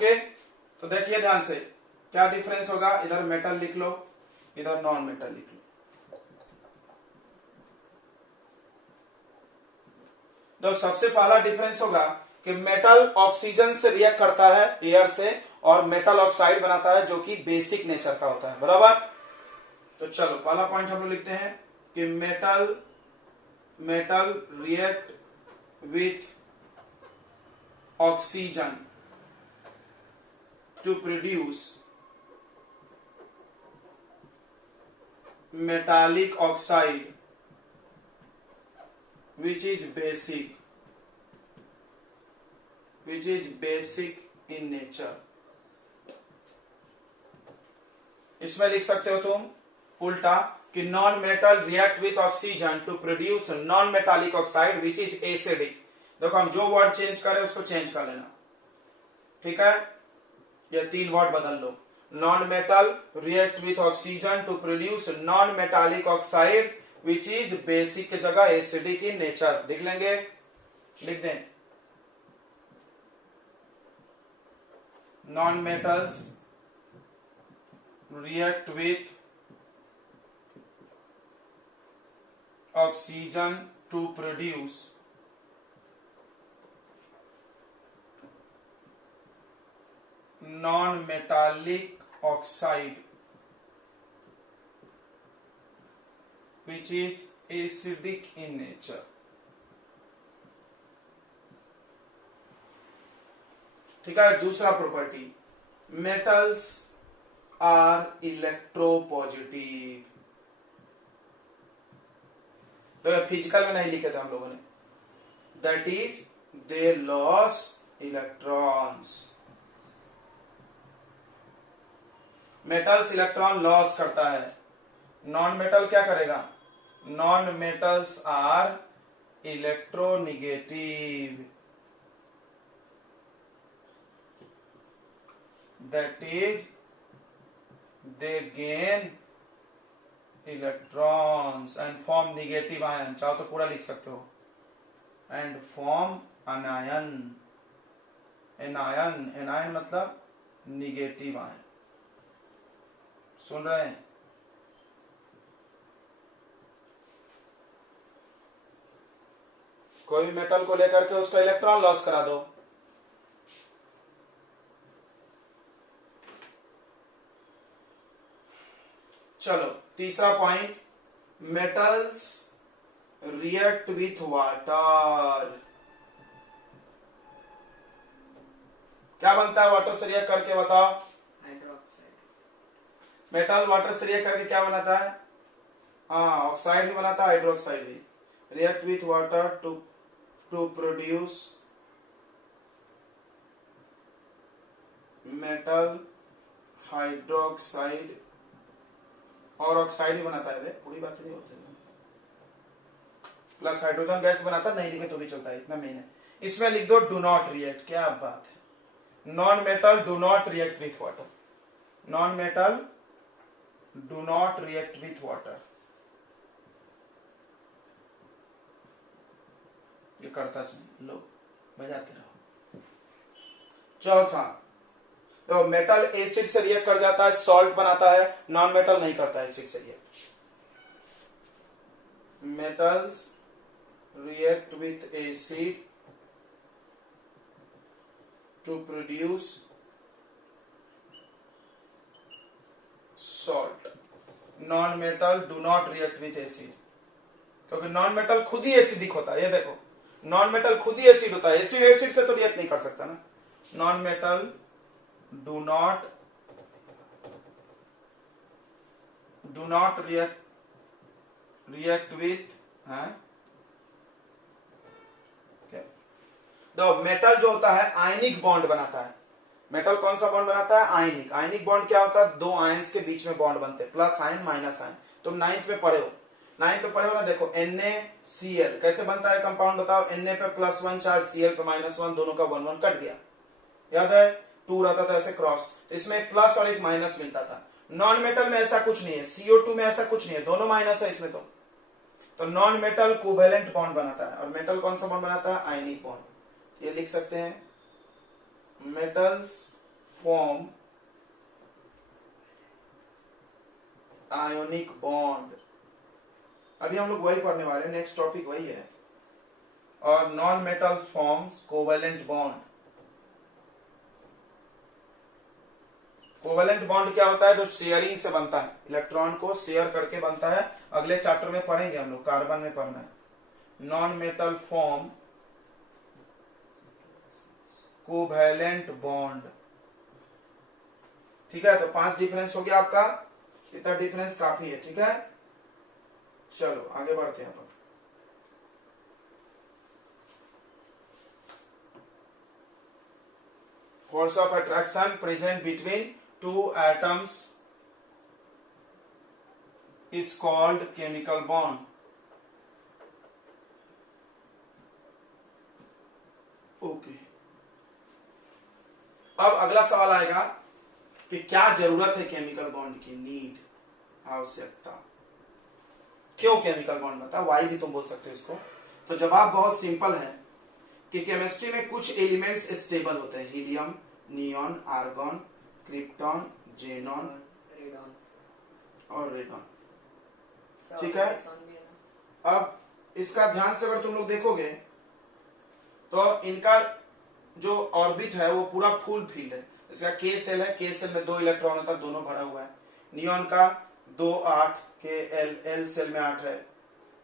Okay, तो देखिए ध्यान से क्या डिफरेंस होगा, इधर मेटल लिख लो, इधर नॉन मेटल लिख लो। तो सबसे पहला डिफरेंस होगा कि मेटल ऑक्सीजन से रिएक्ट करता है, एयर से, और मेटल ऑक्साइड बनाता है जो कि बेसिक नेचर का होता है, बराबर। तो चलो पहला पॉइंट हम लोग लिखते हैं कि metal react with oxygen to produce metallic oxide which is basic in nature। इसमें लिख सकते हो तुम उल्टा कि non metal react with oxygen to produce non metallic oxide which is acidic. देखो हम जो वर्ड चेंज करें उसको चेंज कर लेना, ठीक है। ये 3 वर्ड बदल लो, non metal react with oxygen to produce non metallic oxide which is basic की जगह एसिडिक इन नेचर लिख लेंगे, लिख दें non metals react with oxygen to produce non-metallic oxide which is acidic in nature। ठीक है। दूसरा प्रॉपर्टी, मेटल्स आर इलेक्ट्रोपॉजिटिव। तो फिजिकल में नहीं लिखे थे हम लोगों ने, that is they lose electrons. Metals electron lose करता है, नॉन मेटल क्या करेगा, non metals are electronegative, that is they gain electrons and form negative ion। चाहो तो पूरा लिख सकते हो, and form anion। anion मतलब निगेटिव आयन। सुन रहे हैं? कोई भी मेटल को लेकर के उसका इलेक्ट्रॉन लॉस करा दो, चलो तीसरा point, metals react with water. क्या बनता है वाटर से रिएक्ट करके, बताओ? हाइड्रोक्साइड। मेटल वाटर से रिएक्ट करके क्या बनाता है? हाँ, ऑक्साइड भी बनाता है, हाइड्रोक्साइड भी। React with water to produce metal hydroxide, और ऑक्साइड ही बनाता है, पूरी बात नहीं होती, प्लस हाइड्रोजन गैस बनाता, नहीं लिखे तो भी चलता है, इतना मेन है। इसमें लिख दो डू नॉट रिएक्ट। क्या बात है, non metal do not react with water, non metal do not react with water. ये करता चाहिए, लो बजाते रहो। चौथा, तो मेटल एसिड से रिएक्ट कर जाता है, सॉल्ट बनाता है, नॉन मेटल नहीं करता है एसिड से react. Metals react with acid to produce salt, non metal do not react with acid, क्योंकि नॉन मेटल खुद ही एसिडिक होता है। ये देखो, नॉन मेटल खुद ही एसिड होता है, एसिड एसिड से तो रिएक्ट नहीं कर सकता ना। Non metal do not react with दो मेटल जो होता है आयनिक बॉन्ड बनाता है। मेटल कौन सा बॉन्ड बनाता है? आयनिक। आयनिक बॉन्ड क्या होता है? दो आयंस के बीच में बॉन्ड बनते हैं, प्लस आयन माइनस आयन। तुम 9th में पढ़े हो, 9th में पढ़े हो ना। देखो NaCl कैसे बनता है कंपाउंड, बताओ। Na पे +1 चार्ज, Cl पे -1, दोनों का 1 कट गया, याद है? 2 रहता था ऐसे क्रॉस, तो इसमें एक प्लस और एक माइनस मिलता था। नॉन मेटल में ऐसा कुछ नहीं है, CO2 में ऐसा कुछ नहीं है, दोनों माइनस है इसमें। तो नॉन मेटल कोवेलेंट बॉन्ड बनाता है, और मेटल कौन सा बॉन्ड बनाता है? Ionic bond. ये लिख सकते हैं, मेटल्स फॉर्म आयोनिक बॉन्ड। अभी हम लोग वही पढ़ने वाले हैं, नेक्स्ट टॉपिक वही है। और non metals forms covalent bond. Covalent bond क्या होता है? जो शेयरिंग से बनता है, इलेक्ट्रॉन को शेयर करके बनता है। अगले चैप्टर में पढ़ेंगे हम लोग, कार्बन में पढ़ना है। Non metal form covalent bond. ठीक है, तो 5 डिफरेंस हो गया आपका। इतना डिफरेंस काफी है, ठीक है। चलो आगे बढ़ते हैं अपन। Force of attraction present between two atoms is called chemical bond. Okay, अब अगला सवाल आएगा कि क्या जरूरत है केमिकल बॉन्ड की? नीड, आवश्यकता। क्यों केमिकल बॉन्ड बनता है? वाई भी तुम बोल सकते हो इसको। तो जवाब बहुत सिंपल है कि केमिस्ट्री में कुछ एलिमेंट्स स्टेबल होते हैं, helium, neon, argon, krypton, xenon और रेडॉन। ठीक है, अब इसका ध्यान से अगर तुम लोग देखोगे तो इनका जो ऑर्बिट है वो पूरा फुल फील्ड है। इसका के सेल है, के सेल में 2 इलेक्ट्रॉन होता है, दोनों भरा हुआ है। नियॉन का 2 8 के एल सेल में 8 है,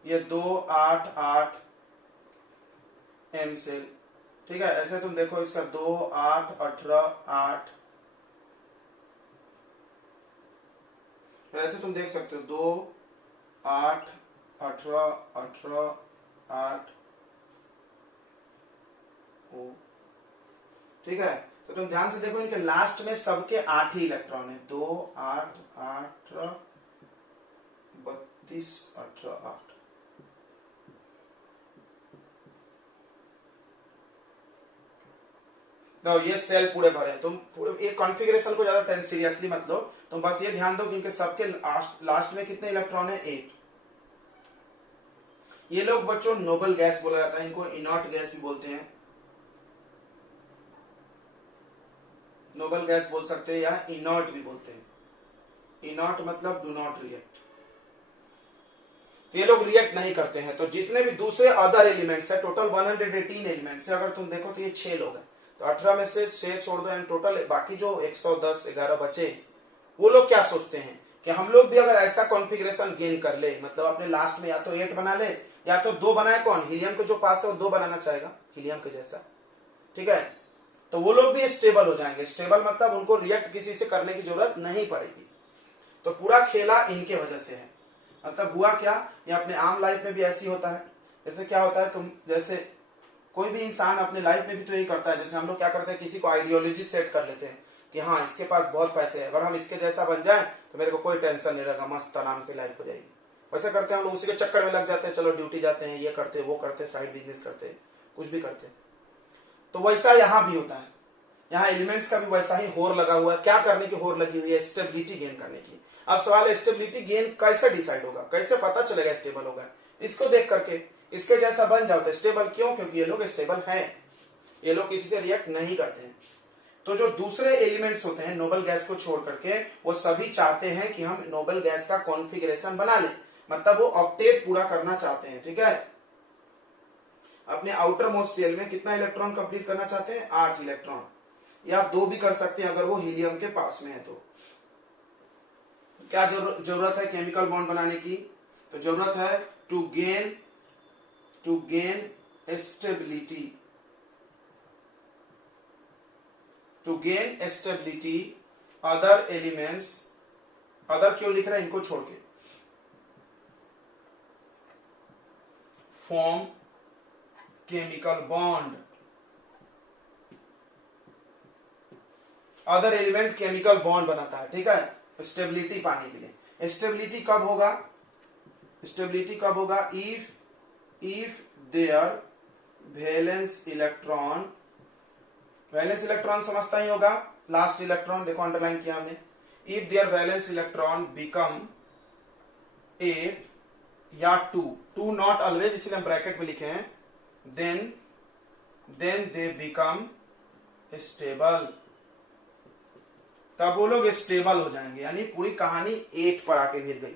ये 2 8 8 एम सेल। ठीक है, ऐसे तुम देखो इसका 2 8 18 8, ऐसे तुम देख सकते हो 2 8 18 18 8 ओ। ठीक है, तो तुम ध्यान से देखो इनके लास्ट में सबके 8 ही इलेक्ट्रॉन है। 2 8 8 32 18 8। तो ये सेल पूरे भरे हैं। तुम पूरे ये कॉन्फ़िगरेशन को ज्यादा सीरियसली मत लो, तुम बस ये ध्यान दो कि इनके सबके लास्ट में कितने इलेक्ट्रॉन है? 8। ये लोग बच्चों नोबल गैस बोला जाता है, इनको इनॉट गैस भी बोलते हैं, नोबल गैस बोल सकते हैं या इनॉट भी बोलते हैं। इनॉट मतलब डू नॉट रिएक्ट। तो ये लोग रिएक्ट नहीं करते हैं। तो जितने भी दूसरे अदर एलिमेंट्स है, टोटल 118 एलिमेंट्स है, अगर तुम देखो तो ये 6 लोग हैं। तो 18 में से 6 छोड़ दो, एंड टोटल बाकी जो 110 11 बचे, वो लोग क्या सोचते हैं कि हम लोग भी अगर ऐसा कॉन्फ़िगरेशन गेन कर ले, मतलब अपने लास्ट में या तो 8 बना ले या तो 2 बनाए। कौन? हीलियम के जो पास है वो 2 बनाना चाहेगा, हीलियम के जैसा। ठीक है, तो वो लोग भी स्टेबल हो जाएंगे। स्टेबल मतलब उनको रिएक्ट किसी से करने की जरूरत नहीं पड़ेगी। तो पूरा खेला इनके वजह से है। मतलब हुआ क्या, ये अपने आम लाइफ में भी ऐसी होता है। जैसे क्या होता है, तुम जैसे कोई भी इंसान अपने लाइफ में भी तो यही करता है। जैसे हम लोग क्या करते हैं, किसी को आइडियोलॉजी सेट कर लेते हैं कि हाँ इसके पास बहुत पैसे हैं, अगर हम इसके जैसा बन जाए तो मेरे को कोई टेंशन नहीं रहेगा, मस्त आराम की लाइफ हो जाएगी। वैसे करते हैं हम लोग, उसी के चक्कर में लग जाते हैं। चलो ड्यूटी जाते हैं, ये करते वो करते, साइड बिजनेस करते, कुछ भी करते। तो वैसा यहाँ भी होता है। यहाँ एलिमेंट्स का भी वैसा ही होर लगा हुआ है। क्या करने की होर लगी हुई है? स्टेबिलिटी गेन करने की। अब सवाल है स्टेबिलिटी गेन कैसे डिसाइड होगा, कैसे पता चलेगा स्टेबल होगा? इसको देख करके इसके जैसा बन जाओ तो स्टेबल। क्यों? क्योंकि ये लोग स्टेबल हैं, ये लोग किसी से रिएक्ट नहीं करते हैं। तो जो दूसरे एलिमेंट्स होते हैं नोबल गैस को छोड़ करके, वो सभी चाहते हैं कि हम नोबल गैस का कॉन्फ़िगरेशन बना लें, मतलब वो ऑक्टेट पूरा करना चाहते हैं। ठीक है, अपने आउटर मोस्ट शेल में कितना इलेक्ट्रॉन कंप्लीट करना चाहते हैं? 8 इलेक्ट्रॉन, या 2 भी कर सकते हैं अगर वो हीलियम के पास में है। तो क्या जरूरत है केमिकल बॉन्ड बनाने की? तो जरूरत है to gain stability, to gain stability other elements. Other क्यों लिख रहे हैं इनको छोड़ के? Form chemical bond. Other element chemical bond बनाता है। ठीक है, स्टेबिलिटी पाने के लिए। स्टेबिलिटी कब होगा? स्टेबिलिटी कब होगा? If there valence electron, valence electron समझता ही होगा, लास्ट इलेक्ट्रॉन, देखो अंडरलाइन किया हमने। If there valence electron become 8 या 2 नॉट ऑलवेज, इसलिए हम ब्रैकेट में लिखे हैं, देन दे बिकम स्टेबल। तब वो लोग स्टेबल हो जाएंगे। यानी पूरी कहानी 8 पर आके गिर गई।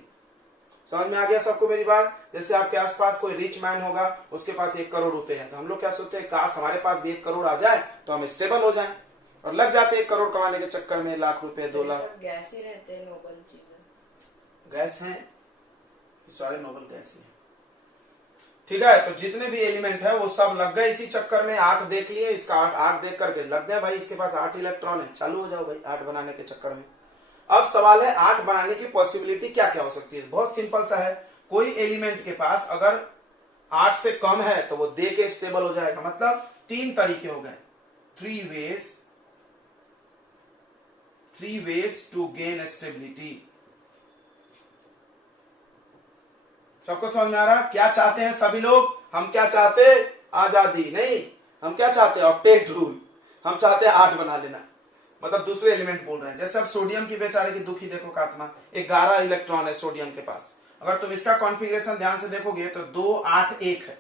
समझ में आ गया सबको मेरी बात? जैसे आपके आसपास कोई रिच मैन होगा, उसके पास 1 करोड़ रुपए है, तो हम लोग क्या सोचते हैं, काश हमारे पास भी 1 करोड़ आ जाए तो हम स्टेबल हो जाएं, और लग जाते 1 करोड़ कमाने के चक्कर में लाख रुपए 2 लाख। सब गैस ही रहते हैं, नोबल चीजें गैस हैं, सारे नोबल गैस ही है। ठीक है, तो जितने भी एलिमेंट है वो सब लग गए इसी चक्कर में। 8 देख लिए, इसका 8 देख करके लग गए भाई इसके पास 8 इलेक्ट्रॉन है, चालू हो जाओ भाई 8 बनाने के चक्कर में। अब सवाल है 8 बनाने की पॉसिबिलिटी क्या क्या हो सकती है। बहुत सिंपल सा है, कोई एलिमेंट के पास अगर 8 से कम है तो वो दे के स्टेबल हो जाएगा। मतलब 3 तरीके हो गए, 3 ways टू गेन स्टेबिलिटी। सबको समझ में आ रहा? क्या चाहते हैं सभी लोग? हम क्या चाहते? आजादी नहीं, हम क्या चाहते हैं? Octet rule. हम चाहते हैं 8 बना लेना। मतलब दूसरे एलिमेंट बोल रहे हैं। जैसे अब सोडियम की बेचारे की दुखी देखो कात्मा, 11 इलेक्ट्रॉन है सोडियम के पास। अगर तुम इसका कॉन्फ़िगरेशन ध्यान से देखोगे तो 2 8 1 है।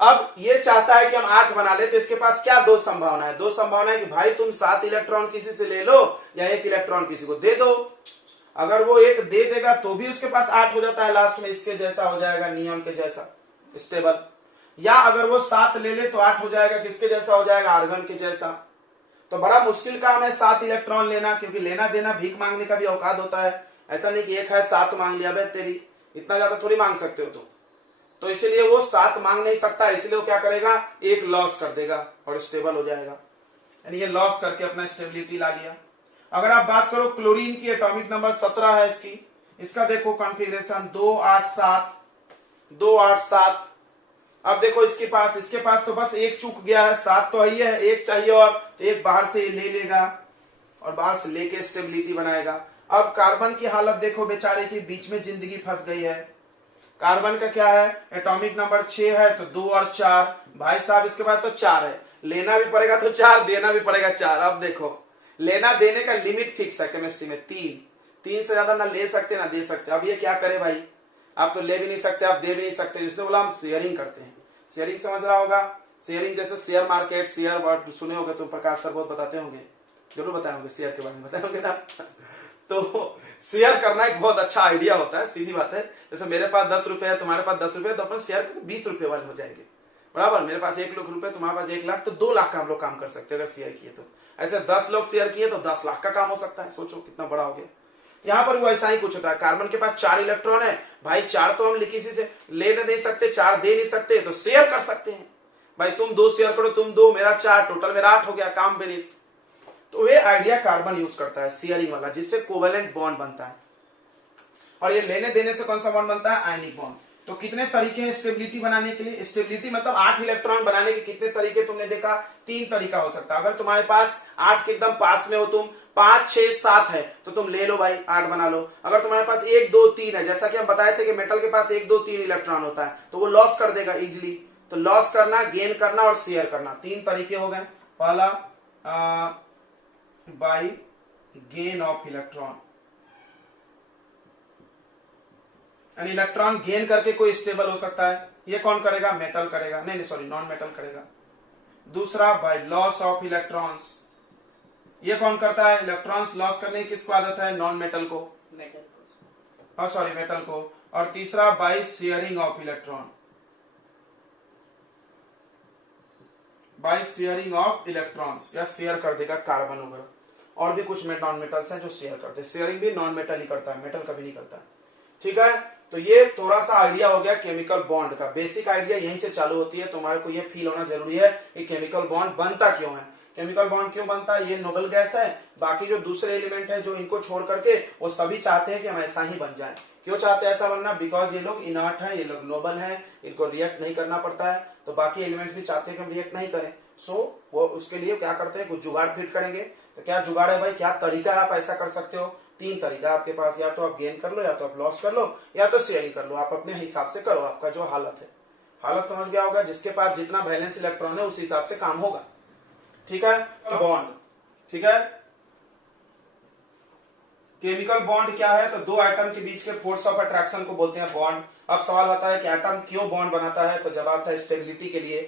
अब ये चाहता है कि हम 8 बना ले, तो इसके पास क्या 2 संभावना है? 2 संभावना है कि भाई तुम 7 इलेक्ट्रॉन किसी से ले लो या 1 इलेक्ट्रॉन किसी को दे दो। अगर वो 1 दे देगा तो भी उसके पास 8 हो जाता है, लास्ट में इसके जैसा हो जाएगा, नियॉन के जैसा स्टेबल। या अगर वो 7 ले ले तो 8 हो जाएगा, किसके जैसा हो जाएगा? आर्गन के जैसा। तो बड़ा मुश्किल काम है 7 इलेक्ट्रॉन लेना, क्योंकि लेना देना भीख मांगने का भी औकात होता है। ऐसा नहीं कि 1 है 7 मांग लिया, बे तेरी इतना ज्यादा थोड़ी मांग सकते हो तुम। तो इसीलिए वो 7 मांग नहीं सकता, इसलिए वो क्या करेगा? 1 लॉस कर देगा और स्टेबल हो जाएगा। यानी ये लॉस करके अपना स्टेबिलिटी ला लिया। अगर आप बात करो क्लोरीन की, एटॉमिक नंबर 17 है इसका देखो कॉन्फ़िगरेशन 2 8 7 2 8 7। अब देखो इसके पास तो बस 1 चूक गया है, 7 तो ही है, 1 चाहिए और तो 1 बाहर से ले लेगा और बाहर से लेके स्टेबिलिटी बनाएगा। अब कार्बन की हालत देखो बेचारे की, बीच में जिंदगी फंस गई है। कार्बन का क्या है? एटॉमिक नंबर 6 है, तो 2 और 4 भाई साहब, इसके बाद तो 4 है, लेना भी पड़ेगा तो 4, देना भी पड़ेगा 4। अब देखो लेना देने का लिमिट फिक्स है केमिस्ट्री में 3 से ज्यादा ना ले सकते ना दे सकते। अब ये क्या करे भाई, आप तो ले भी नहीं सकते, आप दे भी नहीं सकते। इसने बोला हम शेयरिंग करते हैं। शेयरिंग समझ रहा होगा? शेयरिंग जैसे शेयर मार्केट, शेयर वर्ड सुने होंगे तुम, प्रकाश सर बहुत बताते होंगे, जरूर बताए होंगे, शेयर के बारे में बताए होंगे ना। तो शेयर करना एक बहुत अच्छा आइडिया होता है, सीधी बात है। जैसे मेरे पास 10 रुपए है, तुम्हारे पास 10 रुपए, तो अपन शेयर 20 रुपए वाले हो जाएंगे, बराबर। मेरे पास 1 लाख रुपए, तुम्हारे पास 1 लाख, तो 2 लाख का हम लोग काम कर सकते हैं अगर शेयर किए तो। ऐसे 10 लोग शेयर किए तो 10 लाख का काम हो सकता है। सोचो कितना बड़ा हो गया। यहाँ पर वो ऐसा ही कुछ होता है। कार्बन के पास 4 इलेक्ट्रॉन है भाई, 4 तो हम किसी से ले नहीं सकते, 4 दे नहीं सकते, तो शेयर कर सकते हैं भाई। तुम 2 शेयर करो, तुम 2 मेरा 4, टोटल मेरा 8 हो गया, काम फिनिश। तो ये आइडिया कार्बन यूज करता है शेयरिंग वाला, जिससे कोवेलेंट बॉन्ड बनता है। और ये लेने देने से कौन सा बॉन्ड बनता है? Ionic bond. तो कितने तरीके हैं स्टेबिलिटी बनाने के लिए? स्टेबिलिटी मतलब 8 इलेक्ट्रॉन बनाने के कितने तरीके तुमने देखा? 3 तरीका हो सकता है। अगर तुम्हारे पास 8 के एकदम पास में हो तुम, 5 6 7 है, तो तुम ले लो भाई 8 बना लो। अगर तुम्हारे पास 1 2 3 है, जैसा कि हम बताए थे कि मेटल के पास 1 2 3 इलेक्ट्रॉन होता है, तो वो लॉस कर देगा इजिली। तो लॉस करना, गेन करना और शेयर करना, 3 तरीके हो गए। पहला बाय गेन ऑफ इलेक्ट्रॉन, यानी इलेक्ट्रॉन गेन करके कोई स्टेबल हो सकता है। ये कौन करेगा? मेटल करेगा, नहीं सॉरी, नॉन मेटल करेगा। दूसरा बाय लॉस ऑफ इलेक्ट्रॉन्स, ये कौन करता है? इलेक्ट्रॉन्स लॉस करने की किसको आदत है? नॉन मेटल को, मेटल को। और तीसरा by sharing of electron, by sharing of electrons, या शेयर कर देगा कार्बन वगैरह। और भी कुछ नॉन मेटल्स हैं जो शेयर करते हैं। शेयरिंग भी नॉन मेटल ही करता है, मेटल कभी नहीं करता। ठीक है, तो ये थोड़ा सा आइडिया हो गया केमिकल बॉन्ड का। बेसिक आइडिया यहीं से चालू होती है। तुम्हारे को ये फील होना जरूरी है कि केमिकल बॉन्ड बनता क्यों है। केमिकल बॉन्ड क्यों बनता है? ये नोबल गैस है, बाकी जो दूसरे एलिमेंट है जो इनको छोड़ करके वो सभी चाहते हैं कि हम ऐसा ही बन जाए। क्यों चाहते हैं ऐसा बनना? बिकॉज ये लोग इनर्ट है, ये लोग नोबल है, इनको रिएक्ट नहीं करना पड़ता है, तो बाकी एलिमेंट्स भी चाहते हैं कि हम रिएक्ट नहीं करें। सो वो उसके लिए क्या करते हैं? कुछ जुगाड़ फिट करेंगे। तो क्या जुगाड़ है भाई? क्या तरीका है आप ऐसा कर सकते हो? 3 तरीका आपके पास, या तो आप गेन कर लो, या तो आप लॉस कर लो, या तो शेयरिंग कर लो। आप अपने हिसाब से करो, आपका जो हालत है। हालत समझ गया होगा? जिसके पास जितना बैलेंस इलेक्ट्रॉन है उस हिसाब से काम होगा। ठीक है, तो बॉन्ड, ठीक है, केमिकल बॉन्ड क्या है? तो 2 एटम के बीच के फोर्स ऑफ अट्रैक्शन को बोलते हैं बॉन्ड। अब सवाल आता है कि एटम क्यों बॉन्ड बनाता है? तो जवाब था स्टेबिलिटी के लिए।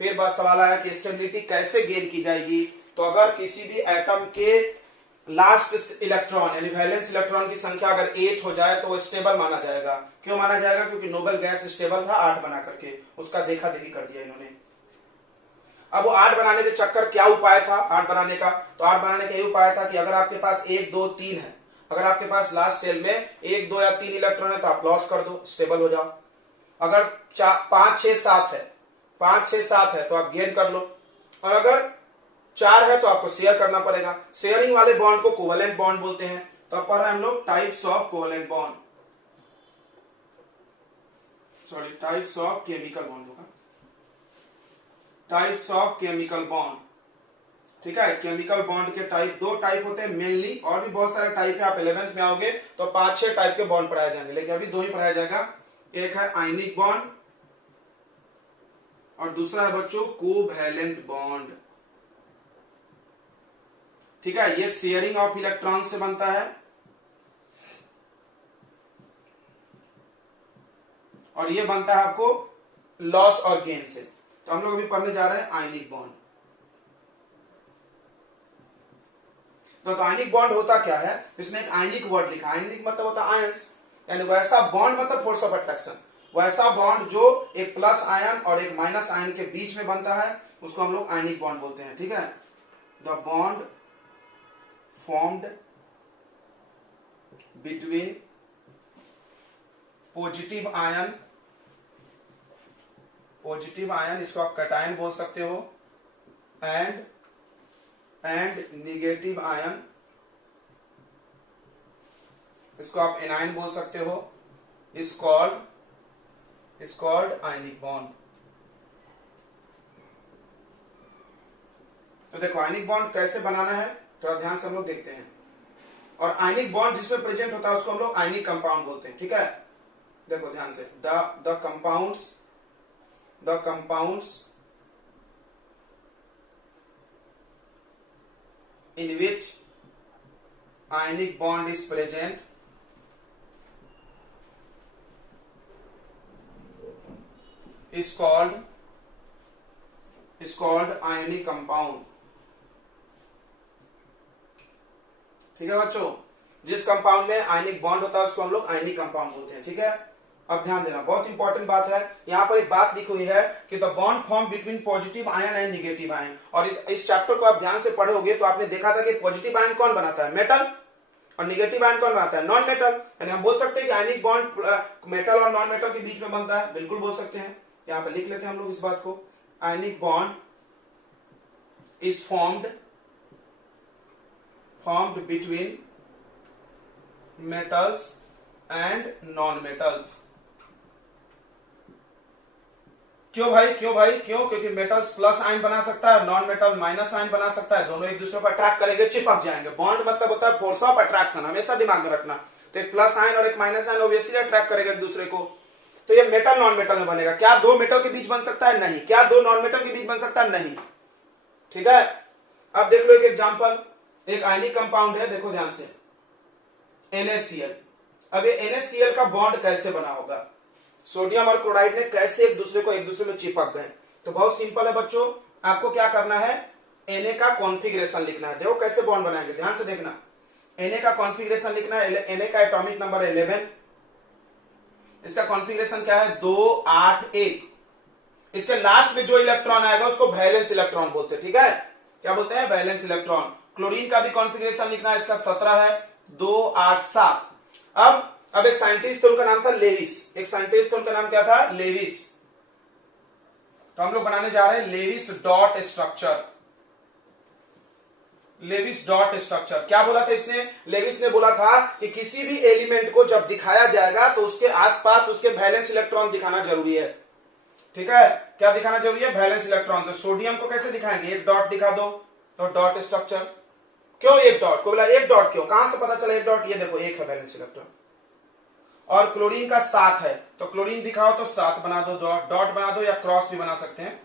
फिर बात सवाल आया कि स्टेबिलिटी कैसे गेन की जाएगी? तो अगर किसी भी एटम के लास्ट इलेक्ट्रॉन यानी वैलेंस इलेक्ट्रॉन की संख्या अगर 8 हो जाए तो वो स्टेबल माना जाएगा। क्यों माना जाएगा? क्योंकि नोबल गैस स्टेबल था 8 बना करके, उसका देखा देखी कर दिया इन्होंने। अब वो 8 बनाने के चक्कर क्या उपाय था 8 बनाने का? तो 8 बनाने का यही उपाय था कि अगर आपके पास 1 2 3 है, अगर आपके पास लास्ट सेल में 1 2 या 3 इलेक्ट्रॉन है तो आप लॉस कर दो, स्टेबल हो जाओ। अगर 5 6 7 है, 5 6 7 है तो आप गेन कर लो, और अगर 4 है तो आपको शेयर करना पड़ेगा। शेयरिंग वाले बॉन्ड को कोवेलेंट बॉन्ड बोलते हैं। तो अब पढ़ रहे हैं हम लोग types of covalent bond, sorry types of chemical bond होगा, टाइप्स ऑफ केमिकल बॉन्ड। ठीक है, केमिकल बॉन्ड के टाइप 2 टाइप होते हैं मेनली, और भी बहुत सारे टाइप है। आप 11th में आओगे तो 5 6 टाइप के बॉन्ड पढ़ाए जाएंगे, लेकिन अभी 2 ही पढ़ाया जाएगा। एक है आयनिक बॉन्ड और दूसरा है बच्चों कोवैलेंट बॉन्ड। ठीक है, ये शेयरिंग ऑफ इलेक्ट्रॉन से बनता है और ये बनता है आपको लॉस और गेन से। तो हम लोग अभी पढ़ने जा रहे हैं आयनिक बॉन्ड। तो आयनिक बॉन्ड होता क्या है? इसमें एक आयनिक वर्ड लिखा, आयनिक मतलब होता है आयंस, यानी वैसा बॉन्ड मतलब फोर्स ऑफ अट्रैक्शन, वैसा बॉन्ड जो एक प्लस आयन और एक माइनस आयन के बीच में बनता है उसको हम लोग आयनिक बॉन्ड बोलते हैं। ठीक है, the bond formed between positive ion, इसको आप कैटायन बोल सकते हो, एंड निगेटिव आयन, इसको आप एनायन बोल सकते हो, इज कॉल्ड आयनिक बॉन्ड। तो देखो आयनिक बॉन्ड कैसे बनाना है थोड़ा ध्यान से हम लोग देखते हैं। और आयनिक बॉन्ड जिसमें प्रेजेंट होता है उसको हम लोग आयनिक कंपाउंड बोलते हैं। ठीक है, देखो ध्यान से, the compounds in which ionic bond is present is called ionic compound। ठीक है बच्चों, जिस कंपाउंड में आयनिक बॉन्ड होता है उसको हम लोग आयनिक कंपाउंड बोलते हैं। ठीक है, अब ध्यान देना, बहुत इंपॉर्टेंट बात है। यहां पर एक बात लिखी हुई है कि the bond form between positive ion and negative ion. और इस चैप्टर को आप ध्यान से पढ़ोगे तो आपने देखा था कि पॉजिटिव आयन कौन बनाता है? मेटल। और नेगेटिव आयन कौन बनाता है? Non metal. यानी हम बोल सकते हैं कि आयनिक बॉन्ड मेटल और नॉन मेटल के बीच में बनता है, बिल्कुल बोल सकते हैं। यहां पर लिख लेते हैं हम लोग इस बात को, ionic bond is formed between metals and non metals. क्यों भाई? क्योंकि मेटल्स प्लस आयन बना सकता है, नॉन मेटल माइनस आयन बना सकता है, दोनों एक दूसरे को अट्रैक्ट करेंगे, चिपक जाएंगे। बॉन्ड मतलब होता है फोर्स ऑफ अट्रैक्शन, हमेशा दिमाग में रखना। तो एक प्लस आयन और एक माइनस आयन ऑब्वियसली अट्रैक्ट करेंगे एक दूसरे को। तो ये मेटल नॉन मेटल में बनेगा। क्या 2 मेटल के बीच बन सकता है? नहीं। क्या 2 नॉन मेटल के बीच बन सकता है? नहीं। ठीक है, अब देख लो एक एग्जाम्पल, एक आयनिक कंपाउंड है, देखो ध्यान से, NaCl। अब ये NaCl का बॉन्ड कैसे बना होगा? सोडियम और क्लोराइड ने कैसे एक दूसरे में चिपक गए? तो बहुत सिंपल है बच्चों, आपको क्या करना है, Na का कॉन्फ़िगरेशन लिखना है। देखो कैसे बॉन्ड बनाएंगे, ध्यान से देखना। Na का कॉन्फ़िगरेशन लिखना है, Na का एटॉमिक नंबर 11, इसका कॉन्फ़िगरेशन क्या है? 2 8 1। इसके लास्ट में जो इलेक्ट्रॉन आएगा उसको वैलेंस इलेक्ट्रॉन बोलते हैं। ठीक है, क्या बोलते हैं? Valence electron. क्लोरीन का भी कॉन्फ़िगरेशन लिखना है, इसका 17 है, 2 8 7। अब एक साइंटिस्ट थे, उनका नाम था लेविस। एक साइंटिस्ट थे, उनका नाम क्या था? लेविस। तो हम लोग बनाने जा रहे हैं Lewis dot structure. Lewis dot structure क्या बोला था इसने? लेविस ने बोला था कि किसी भी एलिमेंट को जब दिखाया जाएगा तो उसके आसपास उसके वैलेंस इलेक्ट्रॉन दिखाना जरूरी है। ठीक है, क्या दिखाना जरूरी है? Valence electron. तो सोडियम को कैसे दिखाएंगे? एक डॉट दिखा दो, तो डॉट स्ट्रक्चर। क्यों एक डॉट? को बोला एक डॉट क्यों? कहां से पता चला एक डॉट? ये देखो एक है वैलेंस इलेक्ट्रॉन। और क्लोरीन का 7 है, तो क्लोरीन दिखाओ तो 7 बना दो, डॉट बना दो, या क्रॉस भी बना सकते हैं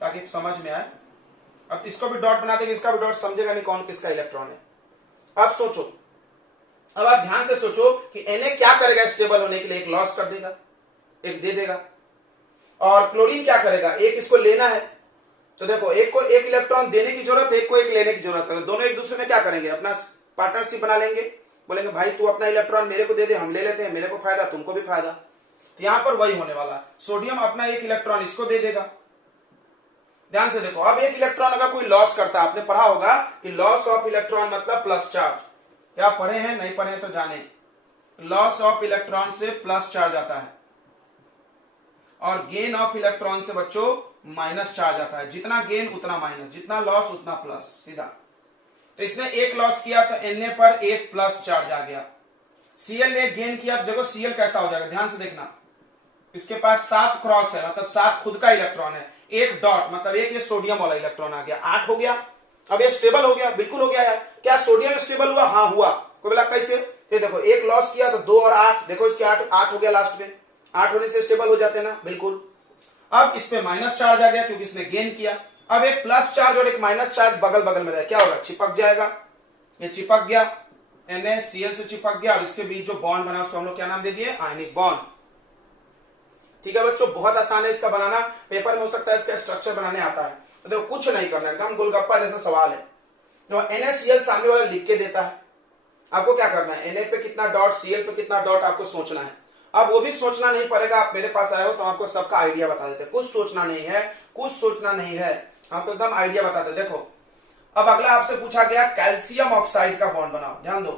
ताकि समझ में आए। अब इसको भी डॉट बना देंगे, इसका भी डॉट, समझेगा नहीं कौन किसका इलेक्ट्रॉन है। अब सोचो, अब आप ध्यान से सोचो कि Na क्या करेगा स्टेबल होने के लिए? एक लॉस कर देगा, एक दे देगा। और क्लोरीन क्या करेगा? एक इसको लेना है, तो देखो एक को एक इलेक्ट्रॉन देने की जरूरत है, एक को एक लेने की जरूरत है। दोनों एक दूसरे में क्या करेंगे? अपना पार्टनरशिप बना लेंगे, बोलेंगे भाई तू अपना इलेक्ट्रॉन मेरे को दे दे, हम ले लेते हैं, मेरे को फायदा तुमको भी फायदा। तो यहां पर वही होने वाला है, सोडियम अपना एक इलेक्ट्रॉन इसको दे देगा। ध्यान से देखो, अब एक इलेक्ट्रॉन अगर कोई लॉस करता है, आपने पढ़ा होगा कि लॉस ऑफ इलेक्ट्रॉन मतलब प्लस चार्ज, क्या पढ़े हैं? नहीं पढ़े हैं तो जाने, लॉस ऑफ इलेक्ट्रॉन से प्लस चार्ज आता है और गेन ऑफ इलेक्ट्रॉन से बच्चों माइनस चार्ज आता है। जितना गेन उतना माइनस, जितना लॉस उतना प्लस, सीधा। तो इसने एक लॉस किया तो Na पर एक प्लस चार्ज आ गया। Cl ने गेन किया, देखो Cl कैसा हो जाएगा, ध्यान से देखना। इसके पास 7 क्रॉस है, मतलब 7 खुद का इलेक्ट्रॉन है, एक डॉट मतलब एक ये सोडियम वाला इलेक्ट्रॉन आ गया, 8 हो गया। अब ये स्टेबल हो गया, बिल्कुल हो गया यार। क्या सोडियम स्टेबल हुआ? हाँ हुआ। कोई बोला कैसे? ये देखो एक लॉस किया तो 2 और 8, देखो इसके 8 हो गया लास्ट में, 8 होने से स्टेबल हो जाते हैं ना, बिल्कुल। अब इस पे माइनस चार्ज आ गया क्योंकि इसने गेन किया। अब एक प्लस चार्ज और एक माइनस चार्ज बगल बगल में रहे, क्या होगा? चिपक जाएगा। ये चिपक गया, NaCl से चिपक गया और इसके बीच जो बॉन्ड बना उसको हम लोग क्या नाम दे दिए? Ionic bond. ठीक है बच्चों, बहुत आसान है इसका बनाना, पेपर में हो सकता है इसका स्ट्रक्चर बनाने आता है। तो देखो कुछ नहीं करना, एकदम गोलगप्पा जैसा सवाल है। तो NaCl सामने वाला लिख के देता है, आपको क्या करना है? Na पे कितना डॉट, Cl पे कितना डॉट आपको सोचना है। अब वो भी सोचना नहीं पड़ेगा, आप मेरे पास आए हो तो आपको सबका आइडिया बता देते, कुछ सोचना नहीं है, कुछ सोचना नहीं है, आपको एकदम आइडिया बताते। देखो अब अगला आपसे पूछा गया कैल्शियम ऑक्साइड का बॉन्ड बनाओ, ध्यान दो,